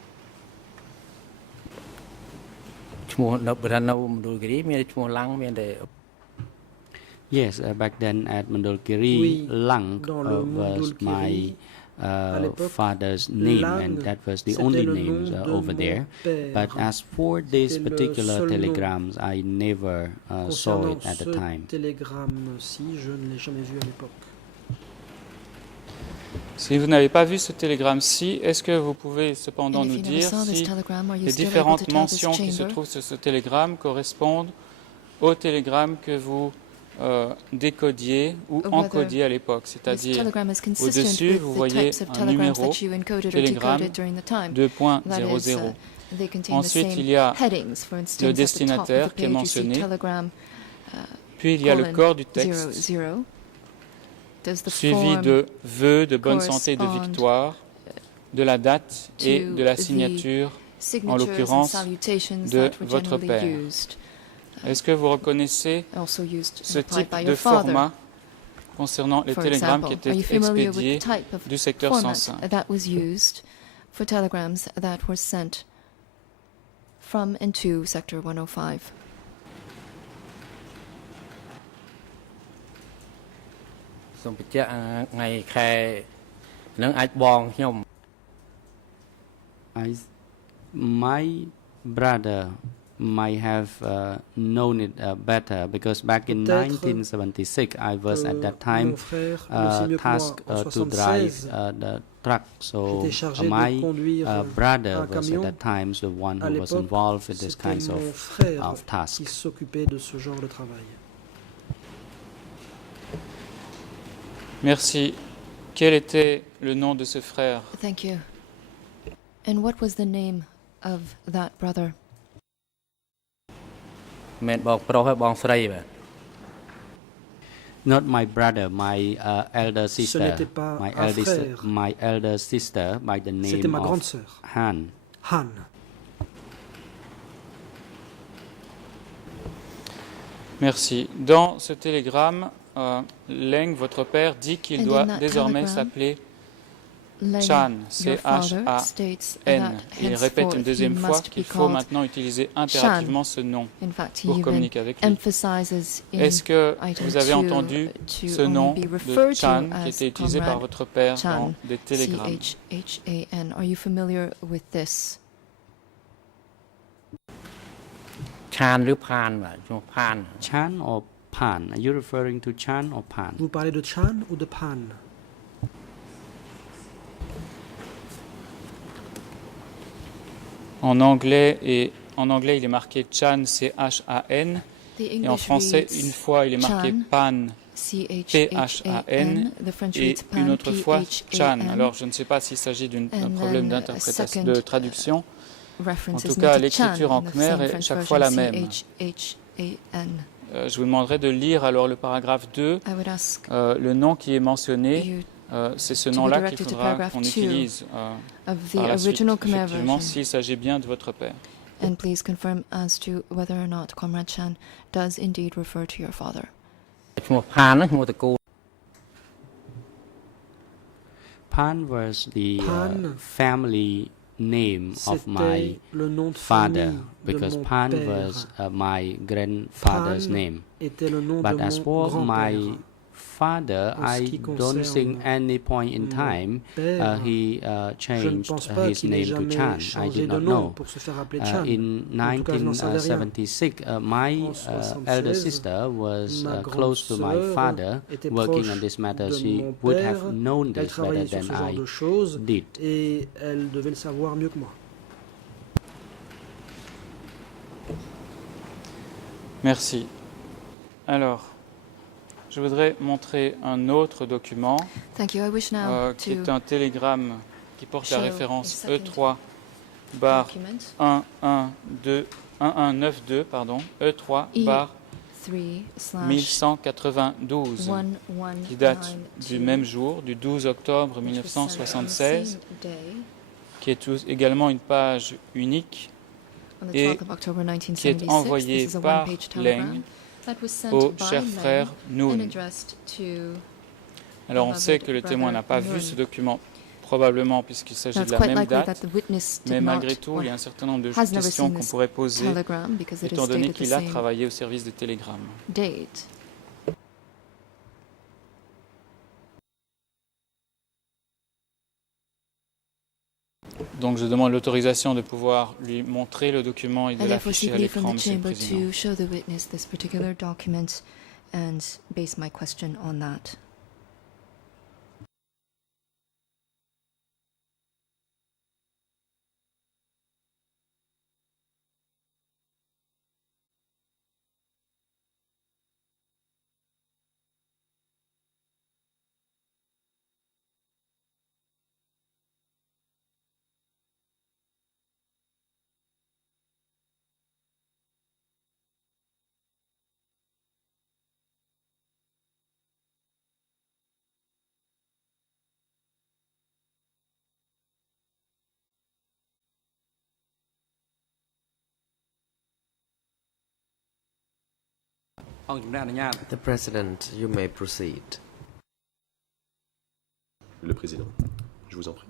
ឈ្មោះនៅប្រនៅមណ្ឌលគិរីមានឈ្មោះឡាំងមានតែ Yes, back then at Mandalkiri, Oui, Lang dans le was my à l'époque, father's name, Lang, and that was the c'était only le names nom de over mon there. père. But as for these C'était le particular seul nom. telegrams, I never saw Concernant it at the ce time. télégramme-ci, je ne l'ai jamais vu à l'époque. Si vous n'avez pas vu ce télégramme-ci, est-ce que vous pouvez cependant And if nous you never dire saw this si telegram, are you les still able to différentes tell this mentions qui se chamber trouvent sur ce télégramme correspondent au télégramme que vous décodiez ou whether encodiez à l'époque, this c'est-à-dire telegram is consistent au-dessus, with vous the voyez types of un telegrams numéro, that you encoded or télégramme decoded during the time? 2.00. They contain Ensuite, the same il y a headings. For instance, le at the top destinataire of the qui est page, you see mentionné. telegram Puis il y a le corps du 00. texte, Does the suivi form de vœux de bonne santé et de correspond victoire, de la date et to de la the signature. signatures and l'occurrence salutations de that were votre generally père. used, Est-ce que vous reconnaissez also used ce and applied type by de your father? format concernant les For télégrammes example, qui are you étaient familiar with expédiés the type of du secteur format 105? that was used for telegrams that were sent from and to Sector 105? សូមបញ្ជាក់ថ្ងៃខែនឹងអាចបងខ្ញុំ My brother might have known it better because back in Peut-être 1976, I was at that time mon frère le sait mieux que moi. tasked En to drive 76, the truck. So j'étais chargé de my conduire brother un was at camion. that time the one À who was l'époque, involved with this c'était kinds mon of frère qui tasks. s'occupait de ce genre de travail. Merci. Quelle était le nom de ce frère? Thank you. And what was the name of that brother? មែនបងប្រុសហើយបងស្រីបាទ Not my brother, my elder sister. n'était pas un frère. My elder sister by the name C'était ma grande of sœur. Han. Han. Merci. Dans ce télégramme, Leng, votre père, dit qu'il doit désormais s'appeler Chan, C-H-A-N. Il répète une deuxième fois qu'il faut maintenant utiliser impérativement ce nom pour communiquer avec lui. Est-ce que vous avez entendu ce nom de Chan qui était utilisé par votre père dans des télégrammes? Are you familiar with this? ឆានឬផានបាទឈ្មោះផាន Chan or Pan? Are you referring to Chan or Pan? Vous parlez de Chan ou de Pan? En anglais, il est marqué Chan, C-H-A-N. Et en français, une fois, il est marqué Pan, P-H-A-N, et une autre fois, Chan. Alors, je ne sais pas s'il s'agit d'un problème d'interprétation, de traduction. En tout cas, l'écriture en khmer est chaque fois la même. Je vous demanderai de lire alors le paragraphe 2. Le nom qui est mentionné, c'est ce nom-là qu'il faudra qu'on utilise par la suite, effectivement, s'il s'agit bien de votre père. And please confirm as to whether or not Comrade Chan does indeed refer to your father. ឈ្មោះផានឈ្មោះតកូល Pan was the family name of my le nom de father famille because de mon Pan père. was my grandfather's Pan name. était le nom But de as mon for my grand-père. father, En ce I qui don't think concerne any point in mon time père, he Je ne changed pense pas his qu'il ait name to jamais Chan. I changé did de not nom know. pour se faire appeler Chan. In En tout cas, je n'en savais rien. 1976, my En 76, elder sister was ma grande close to my sœur father, était working proche on this matter. de She mon would père. have known Elle this better travaillait sur than ce genre I de choses did. et elle devait le savoir mieux que moi. Merci. Alors, je voudrais montrer un autre document Thank you. I wish now qui est to un télégramme qui porte la show référence a second E3 bar document. 1192, pardon, E3 bar 1192, qui date du même jour, du 12 octobre 1976, qui est également une page unique et qui est envoyé par Leng au cher frère Noon. Alors on sait que le témoin n'a pas vu ce document, probablement puisqu'il s'agit de la même date, mais malgré tout, il y a un certain nombre de questions qu'on pourrait poser, étant donné qu'il a travaillé au service de télégramme. Donc je demande l'autorisation de pouvoir lui montrer le document et de l'afficher à l'écran, Monsieur le Président. to show the witness this particular document and base my question on that. The President, you may proceed. Le Président, je vous en prie.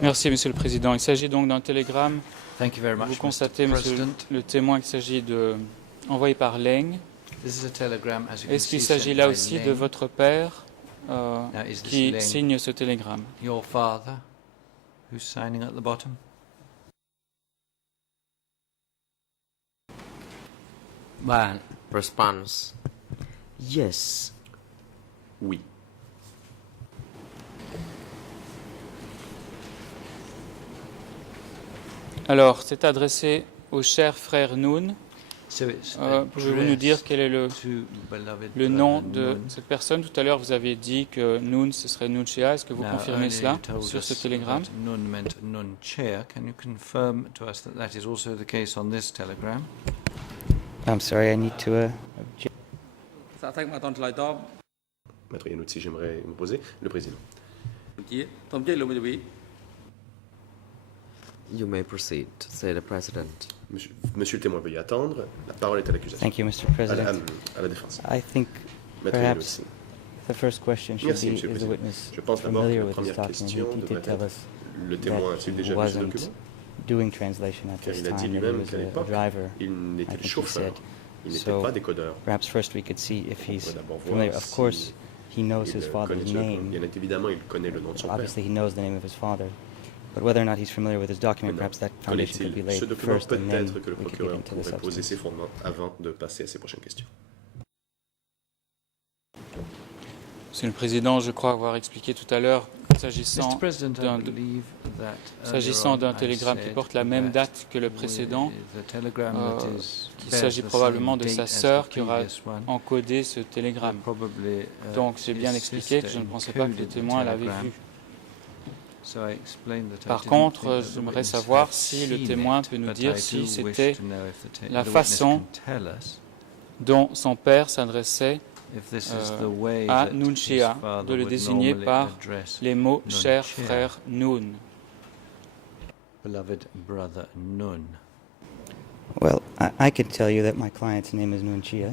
Merci, Monsieur le Président. Il s'agit donc d'un télégramme. Thank you very much, Vous constatez, Mr. Monsieur President. le témoin, qu'il s'agit envoyé par Leng. This is a telegram, as you can Est-ce qu'il see, s'agit sent là by aussi Leng. de votre père is this qui Leng signe ce télégramme? your father, who's signing at the bottom?បាទ Response: Yes. Oui. Alors, c'est adressé au cher frère Noon. Pouvez-vous nous dire quel est le nom de cette personne? Tout à l'heure, vous avez dit que Noon, ce serait Noon Chia. Est-ce que vous confirmez cela sur ce télégramme? Noon meant Noon Chia. Can you confirm to us that that is also the case on this telegram? I'm sorry, I need to... Maître Yanouti, j'aimerais me poser. Le président. You may proceed, say the president. Monsieur le témoin, veuillez attendre. La parole est à l'accusation. Thank you, Mr. President. À la défense. I think Maître perhaps Yanouti. the first question should Merci, be, Monsieur le is the Président. witness Je pense d'abord que familiar la with this première document? question He devrait did tell être us le témoin that a-t-il he déjà vu ce wasn't document? doing translation at Car this il a dit time, that he lui-même was qu'à a l'époque, driver, il I n'était think he chauffeur. said. Il n'était So pas décodeur. perhaps first we could see if On he's pourrait d'abord familiar. voir Of course, he knows il his connaît father's ce- name. Bien évidemment, il connaît le nom de son père. Obviously, he knows the name of his father. But whether or not he's familiar with his document, perhaps that foundation could be Connaît-il laid ce document? first, and then Peut-être que le we could get procureur into the pourrait poser substance. ses fondements avant de passer à ses prochaines questions. Monsieur le Président, je crois avoir expliqué tout à l'heure, s'agissant d'un télégramme qui porte la même date que le précédent, qu'il s'agit probablement de sa sœur qui aura encodé ce télégramme. Donc j'ai bien expliqué que je ne pensais pas que le témoin l'avait vu. Par contre, j'aimerais savoir si le témoin peut nous dire si c'était la façon dont son père s'adressait à Noon Chia, de le désigner par les mots « cher frère Noon ». Beloved brother Noon. Well, I can tell you that my client's name is Noon Chia.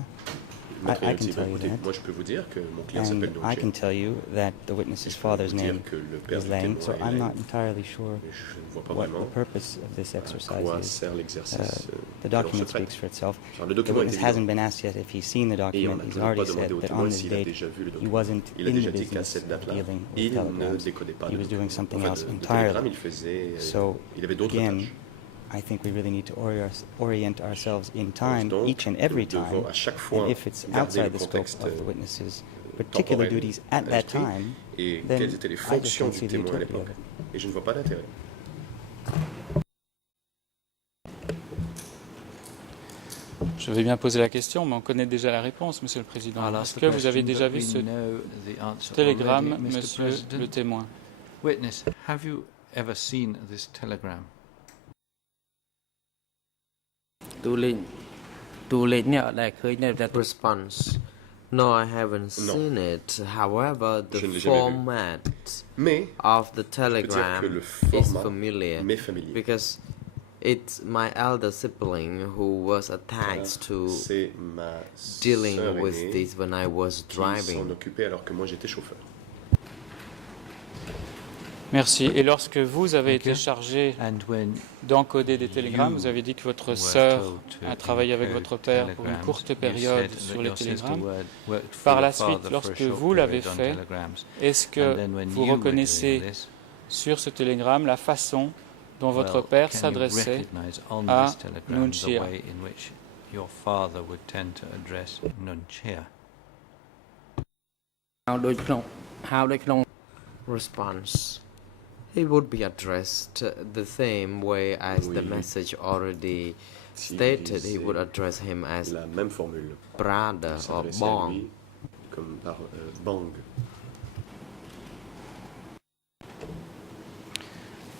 Maître I can Yanouti, tell you écoutez, that. moi je peux vous dire que mon client s'appelle And Noon I Chia. can tell you that the witness's father's vous dire name que le père is du Lang, témoin so est I'm Lang. not entirely sure Mais je ne vois pas what vraiment the purpose of this à exercise quoi is. sert l'exercice The de leur document secret. speaks for itself. Alors, le The document est witness évident. hasn't been asked yet if he's seen the Et on document. n'a He's toujours already pas demandé said au that témoin on this s'il a date déjà vu le he document. wasn't Il a in the déjà dit qu'à business cette of date-là, dealing with il ne telegrams. décodait pas He le was doing document. something Enfin, else de entirely. télégramme, il faisait, So il avait d'autres again, tâches. I think we really need to orient ourselves in time, Donc, each and every nous devons time. à chaque fois And if it's garder le outside the scope contexte of the witness's particular temporel duties at à that l'esprit time, et then quelles étaient les I just fonctions don't du see the témoin à utopia of l'époque. it. Et je ne vois pas d'intérêt. Je vais bien poser la question, mais on connaît déjà la réponse, Monsieur le Président. Est-ce que vous avez déjà vu ce télégramme, Monsieur le témoin? Witness, have you ever seen this telegram? Response. No, I haven't seen it. However, the Je ne l'ai jamais vu. format Mais of the je peux dire que telegram le is format familiar m'est familier. because it's my elder sibling who was attached to C'est ma dealing sœur with aînée this when I was qui s'en driving. occupait alors que moi j'étais chauffeur. Merci. Et lorsque vous avez été chargé And when d'encoder des télégrammes, vous avez dit que votre sœur a travaillé avec encode votre père pour une telegrams, courte you période said sur that les your sister télégrammes. worked for Par your la father suite, for a lorsque short vous l'avez period on fait, telegrams. est-ce And que then when vous you were reconnaissez doing this, sur ce télégramme la façon dont votre well, père can you s'adressait recognize on à this telegram Noon the Chia? way in which your father would tend to address Noon Chia? Response. He would be addressed the same way as the Oui. message already Si stated. He c'est would address him as la même formule. brother Il or s'adressait à bong. lui comme par bang.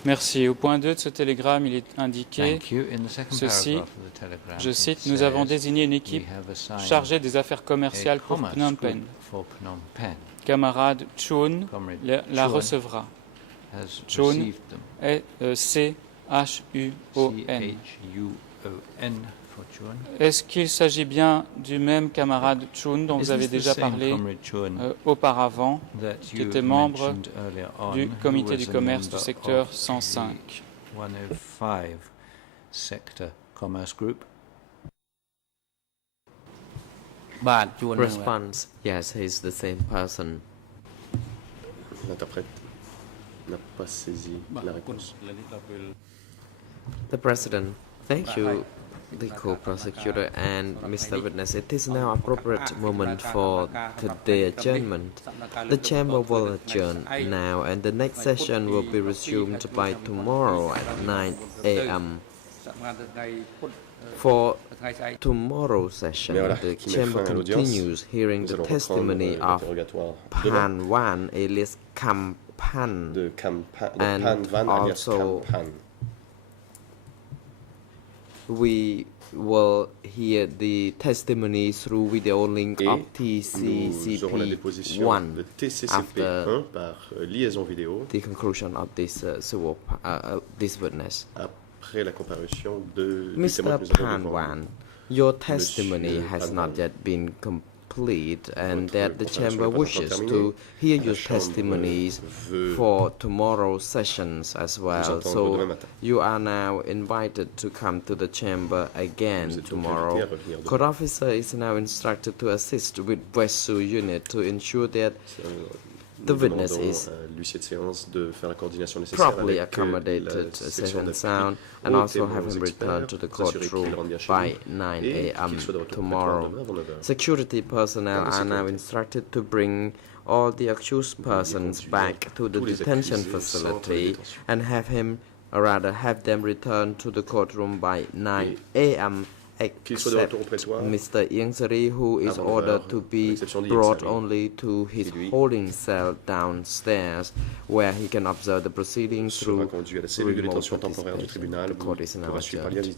Merci. Au point 2 de ce télégramme, il est indiqué, Thank you. In the second ceci, paragraph of the telegram, je cite, it nous avons says, désigné une "We équipe have assigned chargée des affaires a commerciales pour commerce Phnom group Penh. for Phnom Penh. Camarade Chun Comrade la Chun recevra. has Chun received them. C-H-U-O-N. C-H-U-O-N for Chun. Est-ce qu'il s'agit bien du même camarade Chun dont Is vous avez this the déjà same parlé Comrade Chun auparavant, that qui you était membre mentioned earlier on, du who comité was du a commerce member du secteur of the 105? 105 sector commerce group? Response. Yes, he's the same person. L'interprète n'a pas saisi la réponse. The president. Thank you. the co-prosecutor and Mr. Witness, it is now appropriate moment for the adjournment. The chamber will adjourn now, and the next session will be resumed by tomorrow at 9 a.m. For tomorrow's session, the chamber continues hearing the testimony of Pan Wan, alias Kam Pan, and also we will hear the testimony through video link of TCCP1 after the conclusion of this this witness. Mr. Pan Wan, your testimony has not yet been complete, and that the chamber wishes to hear your testimonies for tomorrow's sessions as well. So you are now invited to come to the chamber again tomorrow. Court officer is now instructed to assist with Westsu unit to ensure that the witness is properly accommodated, safe and sound, and also have him returned to the courtroom by 9 a.m. tomorrow. Security personnel are now instructed to bring all the accused persons back to the detention facility and have them returned to the courtroom by 9 a.m. except Mr. Ieng Sary, who is ordered to be brought only to his holding cell downstairs, where he can observe the proceedings through remote participation. The court is now adjourned.